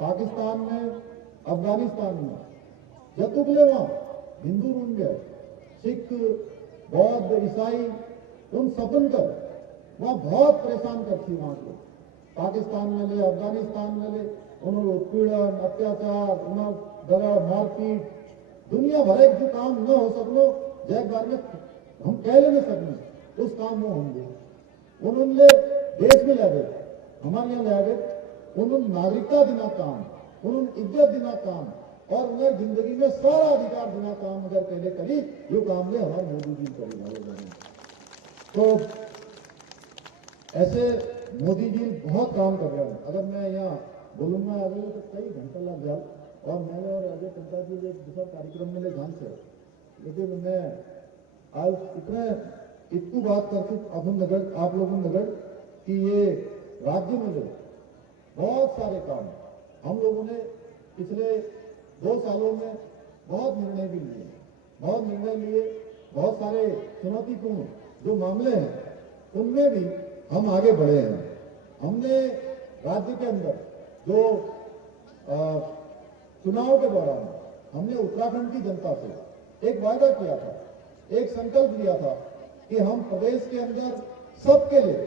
पाकिस्तान में, अफगानिस्तान में जतुकले वहां हिंदू रूम गए, सिख, बौद्ध, ईसाई उन सबन कर वहां बहुत परेशान करती वहां को, पाकिस्तान में ले, अफगानिस्तान में ले, उन्होंने उत्पीड़न, अत्याचार, दगा, मारपीट, दुनिया भर एक जो काम न हो सकलो जय बार में हम कह ले नहीं सकते उस काम में होंगे। उन्होंने देश में ले गए, हमारे यहाँ ले गए, उन्होंने नागरिकता देना काम, उन्होंने इज्जत देना काम और उन्हें जिंदगी में सारा अधिकार देना काम अगर पहले करी, ये काम ले हमारे मोदी जी करेगा। तो ऐसे मोदी जी बहुत काम कर रहे हैं। अगर मैं यहाँ बोलूंगा अभी तो कई घंटा लग जाए और मैंने और अजय टंटा जी एक दूसरा कार्यक्रम में ले जान से, लेकिन मैं आज इतनी बात करती आप लोगों नगर कि ये राज्य में ले बहुत सारे काम हम लोगों ने पिछले 2 सालों में बहुत निर्णय भी लिए, बहुत सारे चुनौतीपूर्ण जो मामले हैं उनमें भी हम आगे बढ़े हैं। हमने राज्य के अंदर जो चुनाव के दौरान हमने उत्तराखंड की जनता से एक वायदा किया था, एक संकल्प लिया था कि हम प्रदेश के अंदर सबके लिए,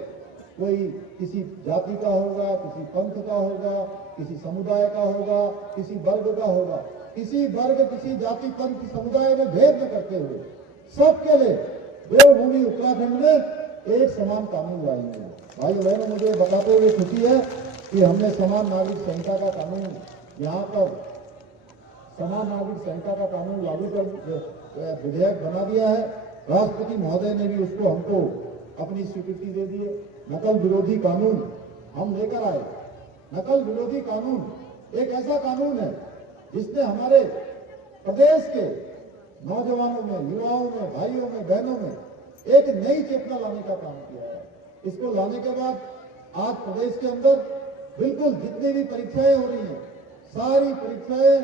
कोई किसी जाति का होगा, किसी पंथ का होगा, किसी समुदाय का होगा, किसी वर्ग का होगा, किसी वर्ग, किसी जाति, पंथ, समुदाय में भेद न करते हुए सबके लिए देवभूमि उत्तराखंड में एक समान कानून लाएंगे। भाई बहनों, मुझे बताते हुए खुशी है कि हमने समान नागरिक संहिता का कानून यहाँ पर समान नागरिक संहिता का कानून लागू कर विधेयक बना दिया है। राष्ट्रपति महोदय ने भी उसको हमको अपनी स्वीकृति दे दी है। नकल विरोधी कानून हम लेकर आए। नकल विरोधी कानून एक ऐसा कानून है जिसने हमारे प्रदेश के नौजवानों में, युवाओं में, भाइयों में, बहनों में एक नई चेतना लाने का काम किया है। इसको लाने के बाद आज प्रदेश के अंदर बिल्कुल जितनी भी परीक्षाएं हो रही हैं, सारी परीक्षाएं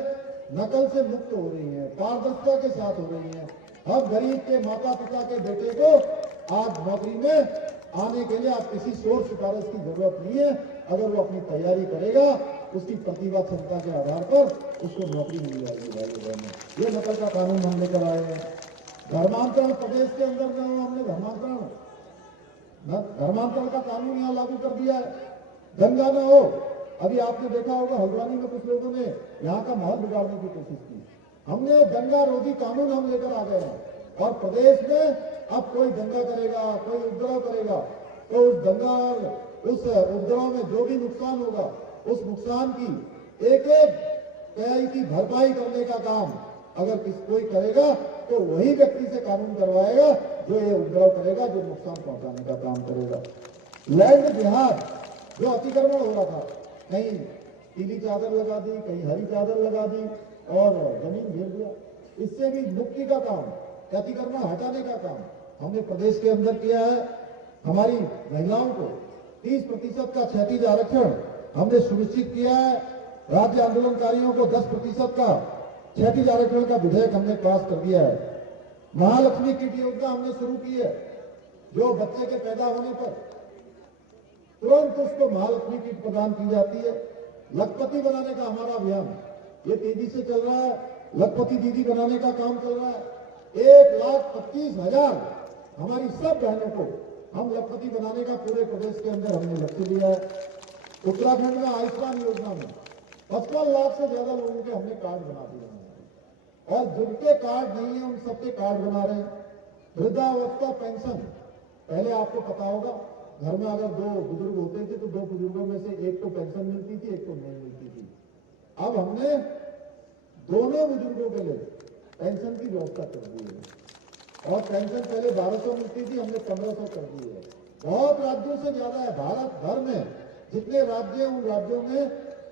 नकल से मुक्त हो रही हैं, पारदर्शिता के साथ हो रही हैं। हर गरीब के माता पिता के बेटे को आज नौकरी में आने के लिए आप किसी शोर सिफारिश की जरूरत नहीं है। अगर वो अपनी तैयारी करेगा, उसकी प्रतिभा क्षमता के आधार पर उसको नौकरी मिल जाएगी। भाई बहनों, ये नकल का कानून हम लेकर आए हैं। धर्मांतरण प्रदेश के अंदर न हो, हमने धर्मांतरण का कानून यहाँ लागू कर दिया है। दंगा न हो। अभी आपने देखा होगा हल्द्वानी में कुछ लोगों ने यहाँ का माहौल बिगाड़ने की कोशिश की। हमने दंगा रोधी कानून हम लेकर आ गए हैं और प्रदेश में अब कोई दंगा करेगा, कोई उपद्रव करेगा तो उस दंगा उस उपद्रव में जो भी नुकसान होगा उस नुकसान की एक एक तिहाई की भरपाई करने का काम अगर कोई करेगा तो वही व्यक्ति से कानून करवाएगा जो ये उपद्रव करेगा, जो नुकसान पहुंचाने का काम करेगा। लैंड जिहाद जो अतिक्रमण हो रहा था, कहीं पीली चादर लगा दी, कहीं हरी चादर लगा दी और जमीन घेर दिया, इससे भी मुक्ति का काम, अतिक्रमण हटाने का काम हमने प्रदेश के अंदर किया है। हमारी महिलाओं को 30% का क्षैतिज आरक्षण हमने सुनिश्चित किया है। राज्य आंदोलनकारियों को 10% का क्षैतिज आरक्षण का विधेयक हमने पास कर दिया है। महालक्ष्मी किट योजना हमने शुरू की है, जो बच्चे के पैदा होने पर तुरंत उसको महालक्ष्मी किट प्रदान की जाती है। लखपति बनाने का हमारा अभियान ये तेजी से चल रहा है। लखपति दीदी बनाने का काम चल रहा है। 1,25,000 हमारी सब बहनों को हम लखपति बनाने का पूरे प्रदेश के अंदर हमने लक्ष्य लिया है। उत्तराखंड में आयुष्मान योजना में 55 लाख से ज्यादा लोगों के हमने कार्ड बना दिए हैं और जिनके कार्ड नहीं है उन सबके कार्ड बना रहे हैं। वृद्धावस्था पेंशन, पहले आपको पता होगा घर में अगर 2 बुजुर्ग होते थे तो 2 बुजुर्गों में से एक को पेंशन मिलती थी, एक को नहीं मिलती थी। अब हमने दोनों बुजुर्गों के लिए पेंशन की व्यवस्था कर दी है और पेंशन पहले 1200 मिलती थी, हमने 1500 कर दी है। बहुत राज्यों से ज्यादा है। भारत भर में जितने राज्य हैं उन राज्यों में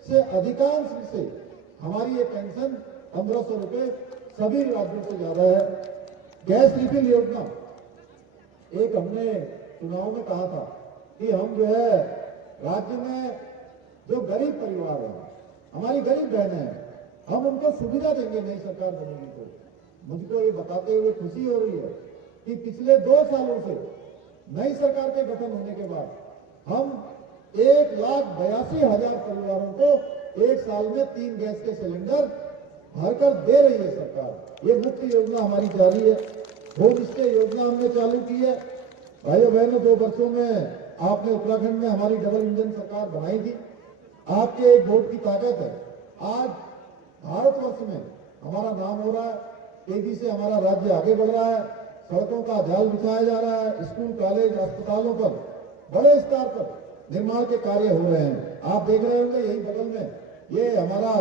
से अधिकांश से हमारी ये पेंशन 1500 रुपए सभी राज्यों से ज्यादा है। गैस रिफिल योजना, एक हमने चुनाव में कहा था कि हम जो है राज्य में जो गरीब परिवार है, हमारी गरीब बहनें हैं, हम उनको सुविधा देंगे नई सरकार बनेगी तो। मुझको ये बताते हुए खुशी हो रही है कि पिछले 2 सालों से नई सरकार के गठन होने के बाद हम 1,82,000 परिवारों को 1 साल में 3 गैस के सिलेंडर भरकर दे रही है सरकार। ये मुख्य योजना हमारी जारी है। होम स्टे योजना हमने चालू की है। भाइयों बहनों, 2 वर्षों में आपने उत्तराखंड में हमारी डबल इंजन सरकार बनाई थी। आपके एक वोट की ताकत है। आज भारतवर्ष में हमारा नाम हो रहा है, तेजी से हमारा राज्य आगे बढ़ रहा है, सड़कों का जाल बिछाया जा रहा है, स्कूल कॉलेज अस्पतालों पर बड़े स्तर पर निर्माण के कार्य हो रहे हैं। आप देख रहे होंगे यही बगल में ये हमारा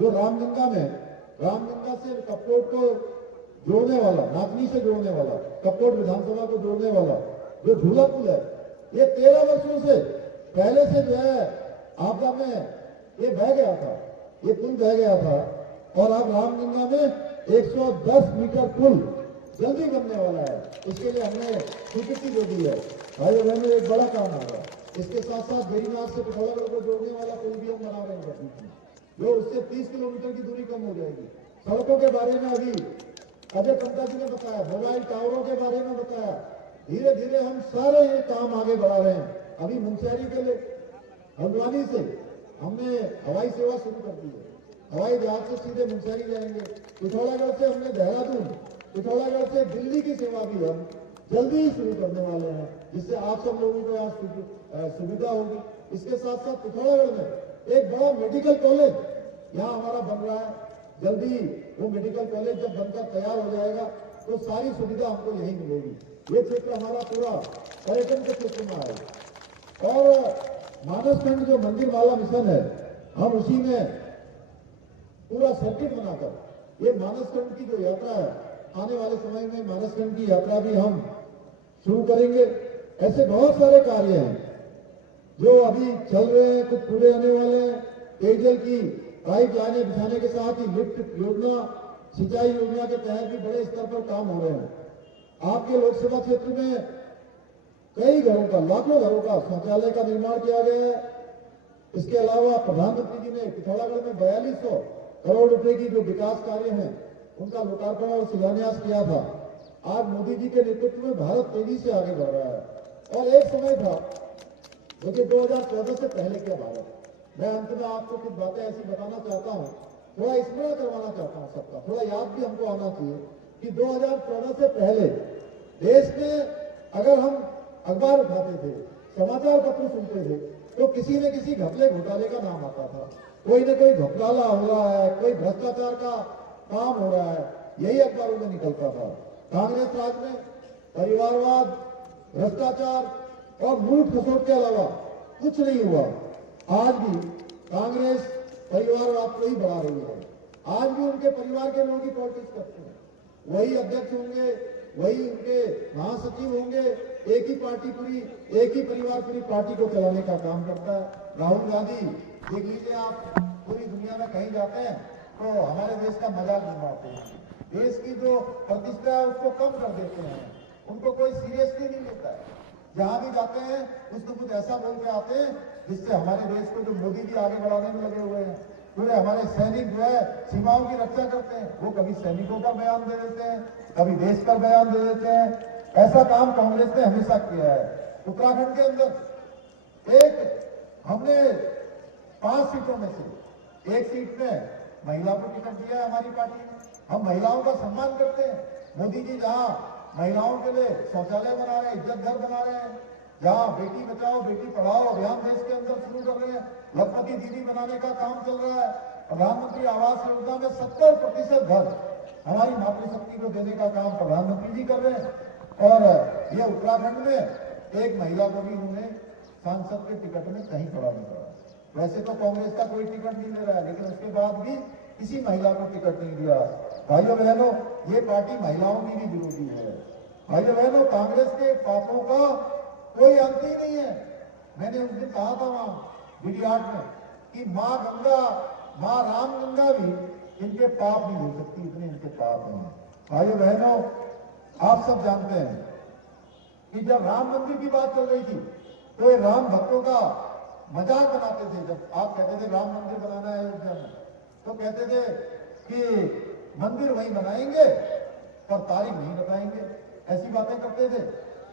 जो रामगंगा से कपकोट को जोड़ने वाला, नाचनी से जोड़ने वाला, कपकोट विधानसभा को जोड़ने वाला जो झूला पुल है, ये 13 वर्षों से पहले से जो है आपदा में ये बह गया था, ये पुल बह गया था और अब रामगंगा में 110 मीटर पुल जल्दी बनने वाला है। इसके लिए हमने स्वीकृति दे दी है। भाइयों बहनों, एक बड़ा काम आ रहा है। इसके साथ साथ बेरीनाथ से पिथौरागढ़ को जोड़ने वाला पुल भी हम बना रहे हैं बीच में, जो उससे 30 किलोमीटर की दूरी कम हो जाएगी। सड़कों के बारे में अभी अजय पंता जी ने बताया, मोबाइल टावरों के बारे में बताया। धीरे धीरे हम सारे ये काम आगे बढ़ा रहे हैं। अभी मुंशियारी के लिए हल्द्वानी से हमने हवाई सेवा शुरू कर दी है। हवाई जहाज से सीधे मुंशियारी जाएंगे। पिथौरागढ़ से हमने देहरादून, पिथौरागढ़ से दिल्ली की सेवा भी हम जल्दी ही शुरू करने वाले हैं, जिससे आप सब लोगों को यहाँ सुविधा होगी। इसके साथ साथ पिथौरागढ़ में एक बड़ा मेडिकल कॉलेज यहाँ हमारा बन रहा है। जल्दी वो मेडिकल कॉलेज जब बनकर तैयार हो जाएगा तो सारी सुविधा हमको यहीं मिलेगी। ये क्षेत्र हमारा पूरा पर्यटन के क्षेत्र में आएगा। और मानसखंड जो मंदिर वाला मिशन है, हम उसी में पूरा सर्किट बनाकर ये मानसखंड की जो यात्रा है, आने वाले समय में मानसखंड की यात्रा भी हम शुरू करेंगे। ऐसे बहुत सारे कार्य हैं जो अभी चल रहे हैं, कुछ पूरे होने वाले हैं। पेयजल की पाइप लाइनें बिछाने के साथ ही लिफ्ट योजना, सिंचाई योजना के तहत भी बड़े स्तर पर काम हो रहे हैं। आपके लोकसभा क्षेत्र में कई घरों का, लाखों घरों का शौचालय का निर्माण किया गया है। इसके अलावा प्रधानमंत्री जी ने पिथौरागढ़ में 4200 करोड़ रुपए की जो विकास कार्य हैं उनका लोकार्पण और शिलान्यास किया था। आज मोदी जी के नेतृत्व में भारत तेजी से आगे बढ़ रहा है। और एक समय था, देखिए 2014 से पहले क्या भारत। मैं अंत में आपको कुछ बातें ऐसी बताना चाहता हूँ, थोड़ा स्मरण करवाना चाहता हूँ सबका, थोड़ा याद भी हमको आना चाहिए। कि 2014 से पहले देश में अगर हम अखबार उठाते थे, समाचार पत्र सुनते थे, तो किसी न किसी घपले घोटाले का नाम आता था। कोई न कोई घोटाला हो रहा है, कोई भ्रष्टाचार का काम हो रहा है, यही अखबारों में निकलता था। कांग्रेस राज में परिवारवाद, भ्रष्टाचार और लूट खसोट के अलावा कुछ नहीं हुआ। आज भी कांग्रेस परिवारवाद को ही बढ़ा रही है। आज भी उनके परिवार के लोग ही पॉलिटिक्स करते हैं। वही अध्यक्ष होंगे, वही उनके महासचिव होंगे, एक ही पार्टी पूरी, एक ही परिवार पूरी पार्टी को चलाने का काम करता है। राहुल गांधी देख लीजिए, आप पूरी दुनिया में कहीं जाते हैं तो हमारे देश का मजाक बनवाते हैं, देश की जो प्रतिष्ठा है उसको कम कर देते हैं, उनको कोई सीरियसली नहीं लेता है। जहां भी जाते हैं कुछ तो कुछ ऐसा बोल के आते हैं जिससे हमारे देश को जो मोदी जी आगे बढ़ाने में लगे हुए हैं, पूरे हमारे सैनिक जो है सीमाओं की रक्षा करते हैं, वो कभी सैनिकों पर बयान दे देते हैं, कभी देश पर बयान दे देते हैं। ऐसा काम कांग्रेस ने हमेशा किया है। उत्तराखंड के अंदर हमने 5 सीटों में से 1 सीट में महिला को टिकट दिया है हमारी पार्टी ने। हम महिलाओं का सम्मान करते हैं। मोदी जी जहां महिलाओं के लिए शौचालय बना रहे हैं, इज्जत घर बना रहे हैं, जहां बेटी बचाओ बेटी पढ़ाओ अभियान देश के अंदर शुरू कर रहे हैं, लखपति दीदी बनाने का काम चल रहा है, प्रधानमंत्री आवास योजना में 70% घर हमारी मातृशक्ति को देने का काम प्रधानमंत्री जी कर रहे हैं। और ये उत्तराखंड में एक महिला को भी उन्होंने सांसद के टिकट में कहीं खड़ा नहीं करा। वैसे तो कांग्रेस का कोई टिकट नहीं ले रहा है, लेकिन उसके बाद भी किसी महिला को टिकट नहीं दिया। भाइयों बहनों, ये पार्टी महिलाओं की भी विरोधी है। भाइयों बहनों, कांग्रेस के पापों का कोई अंत ही नहीं है। मैंने उस दिन कहा था वहां विराट में कि माँ गंगा, माँ राम गंगा भी इनके पाप नहीं हो सकती, इतने इनके पाप हैं। भाइयों बहनों, आप सब जानते हैं कि जब राम मंदिर की बात चल रही थी तो ये राम भक्तों का मजाक बनाते थे। जब आप कहते थे राम मंदिर बनाना है अयोध्या में, तो कहते थे कि मंदिर वहीं बनाएंगे पर तारीख नहीं बताएंगे, ऐसी बातें करते थे।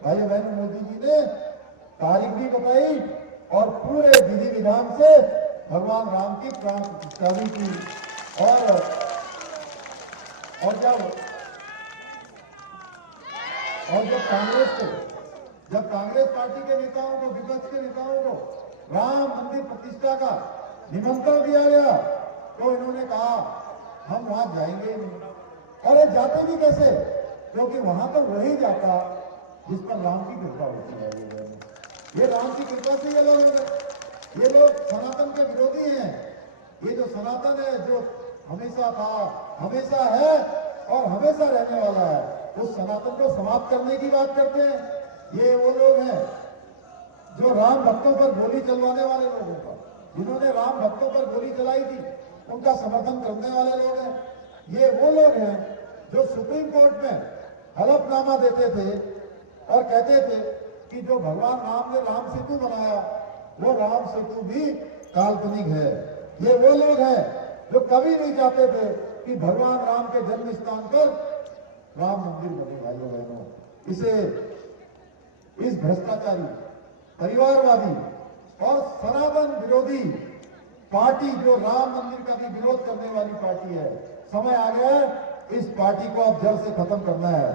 भाइयों बहनों, मोदी जी ने तारीख भी बताई और पूरे विधि विधान से भगवान राम की प्राण प्रतिष्ठा भी की। और जब कांग्रेस पार्टी के नेताओं को, विपक्ष के नेताओं को राम मंदिर प्रतिष्ठा का निमंत्रण दिया गया तो इन्होंने कहा हम वहां जाएंगे नहीं। और जाते भी कैसे? क्योंकि वहां तो वही जाता जिस पर राम की कृपा होती है। ये राम की कृपा से ये लोग ये लोग सनातन के विरोधी हैं। ये जो सनातन है, जो हमेशा था, हमेशा है और हमेशा रहने वाला है, उस सनातन को समाप्त करने की बात करते हैं। ये वो लोग हैं जो राम भक्तों पर गोली चलवाने वाले लोगों का, जिन्होंने राम भक्तों पर गोली चलाई थी, उनका समर्थन करने वाले लोग हैं। ये वो लोग हैं जो सुप्रीम कोर्ट में हलफनामा देते थे और कहते थे कि जो भगवान राम ने राम सेतु बनाया वो राम सेतु भी काल्पनिक है। ये वो लोग हैं जो कभी नहीं चाहते थे कि भगवान राम के जन्म स्थान पर राम मंदिर बने। भाइयों बहनों, इस भ्रष्टाचारी, परिवारवादी और सनातन विरोधी पार्टी जो राम मंदिर का भी विरोध करने वाली पार्टी है, समय आ गया है इस पार्टी को अब जड़ से खत्म करना है।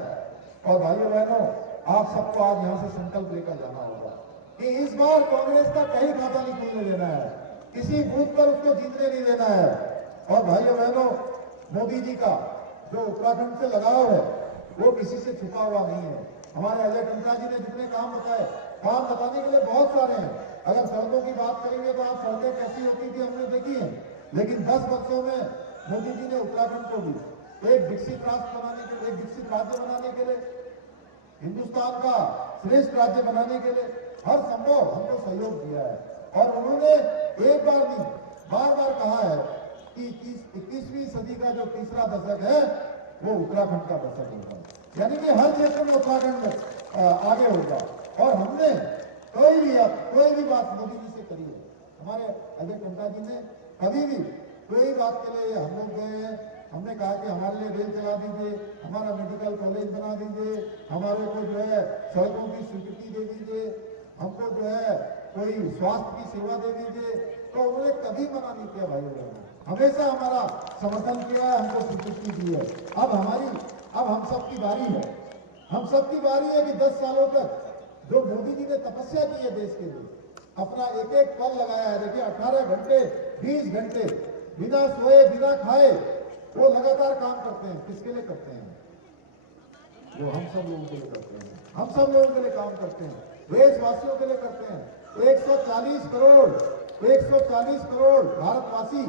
और भाइयों बहनों, आप सबको आज यहां से संकल्प लेकर जाना होगा कि इस बार कांग्रेस का कहीं खाता नहीं खुलने देना है, किसी बूथ पर उसको जीतने नहीं देना है। और भाइयों बहनों, मोदी जी का जो उत्तराखंड से लगाव है वो किसी से छुपा हुआ नहीं है। हमारे अजय टंटा जी ने जितने काम बताए, काम बताने के लिए बहुत सारे हैं। अगर सड़कों की बात करेंगे तो आप सड़कें कैसी होती थी हमने देखी है, लेकिन 10 वर्षों में मोदी जी ने उत्तराखंड को भी एक विकसित राष्ट्र बनाने के लिए, एक विकसित राज्य बनाने के लिए, हिंदुस्तान का श्रेष्ठ राज्य बनाने के लिए हर संभव हमको सहयोग दिया है। और उन्होंने एक बार नहीं, बार बार कहा है कि 21वीं सदी का जो तीसरा दशक है वो उत्तराखंड का दशक होगा, यानी कि हर क्षेत्र में उत्तराखंड आगे होगा। और हमने कोई भी बात मोदी जी से करी है, हमारे अजय टंटा जी ने कभी भी कोई बात के लिए हम लोग गए हैं, हमने कहा कि हमारे लिए रेल चला दीजिए, हमारा मेडिकल कॉलेज बना दीजिए, हमारे को जो है सड़कों की स्वीकृति दे दीजिए, हमको जो है कोई स्वास्थ्य की सेवा दे दीजिए, तो उन्होंने कभी मना नहीं किया। भाई हमेशा हमारा समर्थन किया है, हमको स्वीकृति दी है। अब हमारी अब हम सबकी बारी है। हम सबकी बारी है कि 10 सालों तक जो मोदी जी ने तपस्या की है देश के लिए, अपना एक एक पल लगाया है। देखिए 18 घंटे 20 घंटे बिना सोए बिना खाए वो लगातार काम करते हैं। किसके लिए करते हैं? वो हम सब लोगों के लिए करते हैं। हम सब लोगों के लिए काम करते हैं, देशवासियों के लिए करते हैं। 140 करोड़ भारतवासी,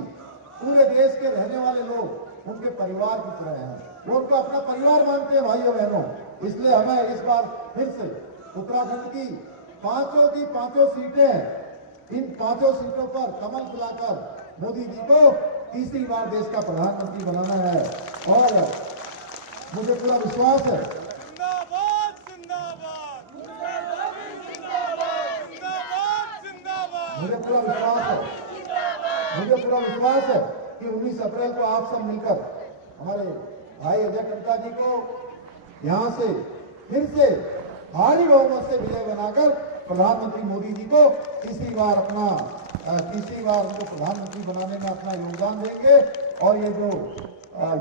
पूरे देश के रहने वाले लोग उनके परिवार की तरह हैं। वो उनका अपना परिवार मानते हैं भाइयों बहनों। इसलिए हमें इस बार फिर से उत्तराखंड की पांचों सीटें हैं, इन 5 सीटों पर कमल खिलाकर मोदी जी को तीसरी बार देश का प्रधानमंत्री बनाना है। और मुझे पूरा विश्वास है, जिंदाबाद जिंदाबाद जिंदाबाद जिंदाबाद। मुझे पूरा विश्वास है कि 19 अप्रैल को आप सब मिलकर हमारे भाई अजय टम्टा जी को यहां से फिर से भारी बहुमत से विजय बनाकर प्रधानमंत्री मोदी जी को तीसरी बार उनको प्रधानमंत्री बनाने में अपना योगदान देंगे। और ये जो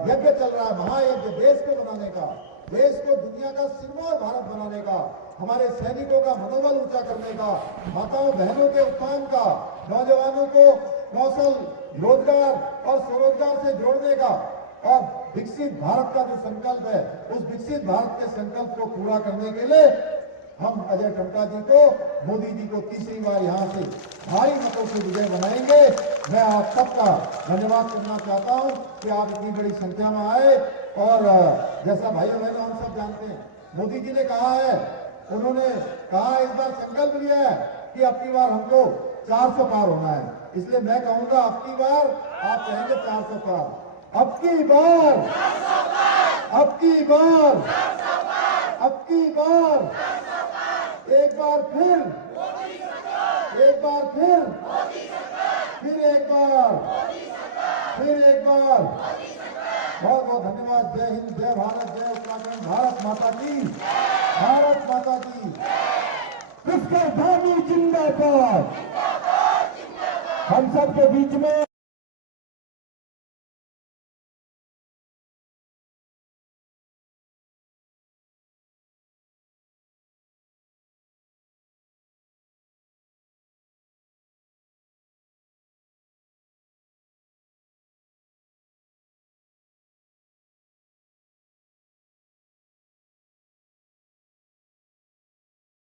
यज्ञ चल रहा है, महायज्ञ देश को बनाने का, देश को दुनिया का सिरमौर भारत बनाने का, हमारे सैनिकों का मनोबल ऊंचा करने का, माताओं बहनों के उत्थान का, नौजवानों को कौशल रोजगार और स्वरोजगार से जोड़ने का और विकसित भारत का जो संकल्प है, उस विकसित भारत के संकल्प को पूरा करने के लिए हम अजय टम्टा जी को, मोदी जी को तीसरी बार यहां से भारी मतों से विजय बनाएंगे। मैं आप सबका धन्यवाद करना चाहता हूं कि आप इतनी बड़ी संख्या में आए। और जैसा भाइयों बहनों हम सब जानते हैं, मोदी जी ने कहा है, उन्होंने कहा इस बार संकल्प लिया है कि अब की बार हमको 400 पार होना है। इसलिए मैं कहूंगा अब की बार, आप कहेंगे 400 पार, अब की बार, अब की बार, अब की बार, एक बार फिर, एक बार फिर एक बार, फिर एक बार। बहुत बहुत धन्यवाद। जय हिंद, जय भारत, जय उत्तराखंड। भारत माता की, भारत माता की। पुष्कर धामी जिंदाबाद। हम सबके बीच में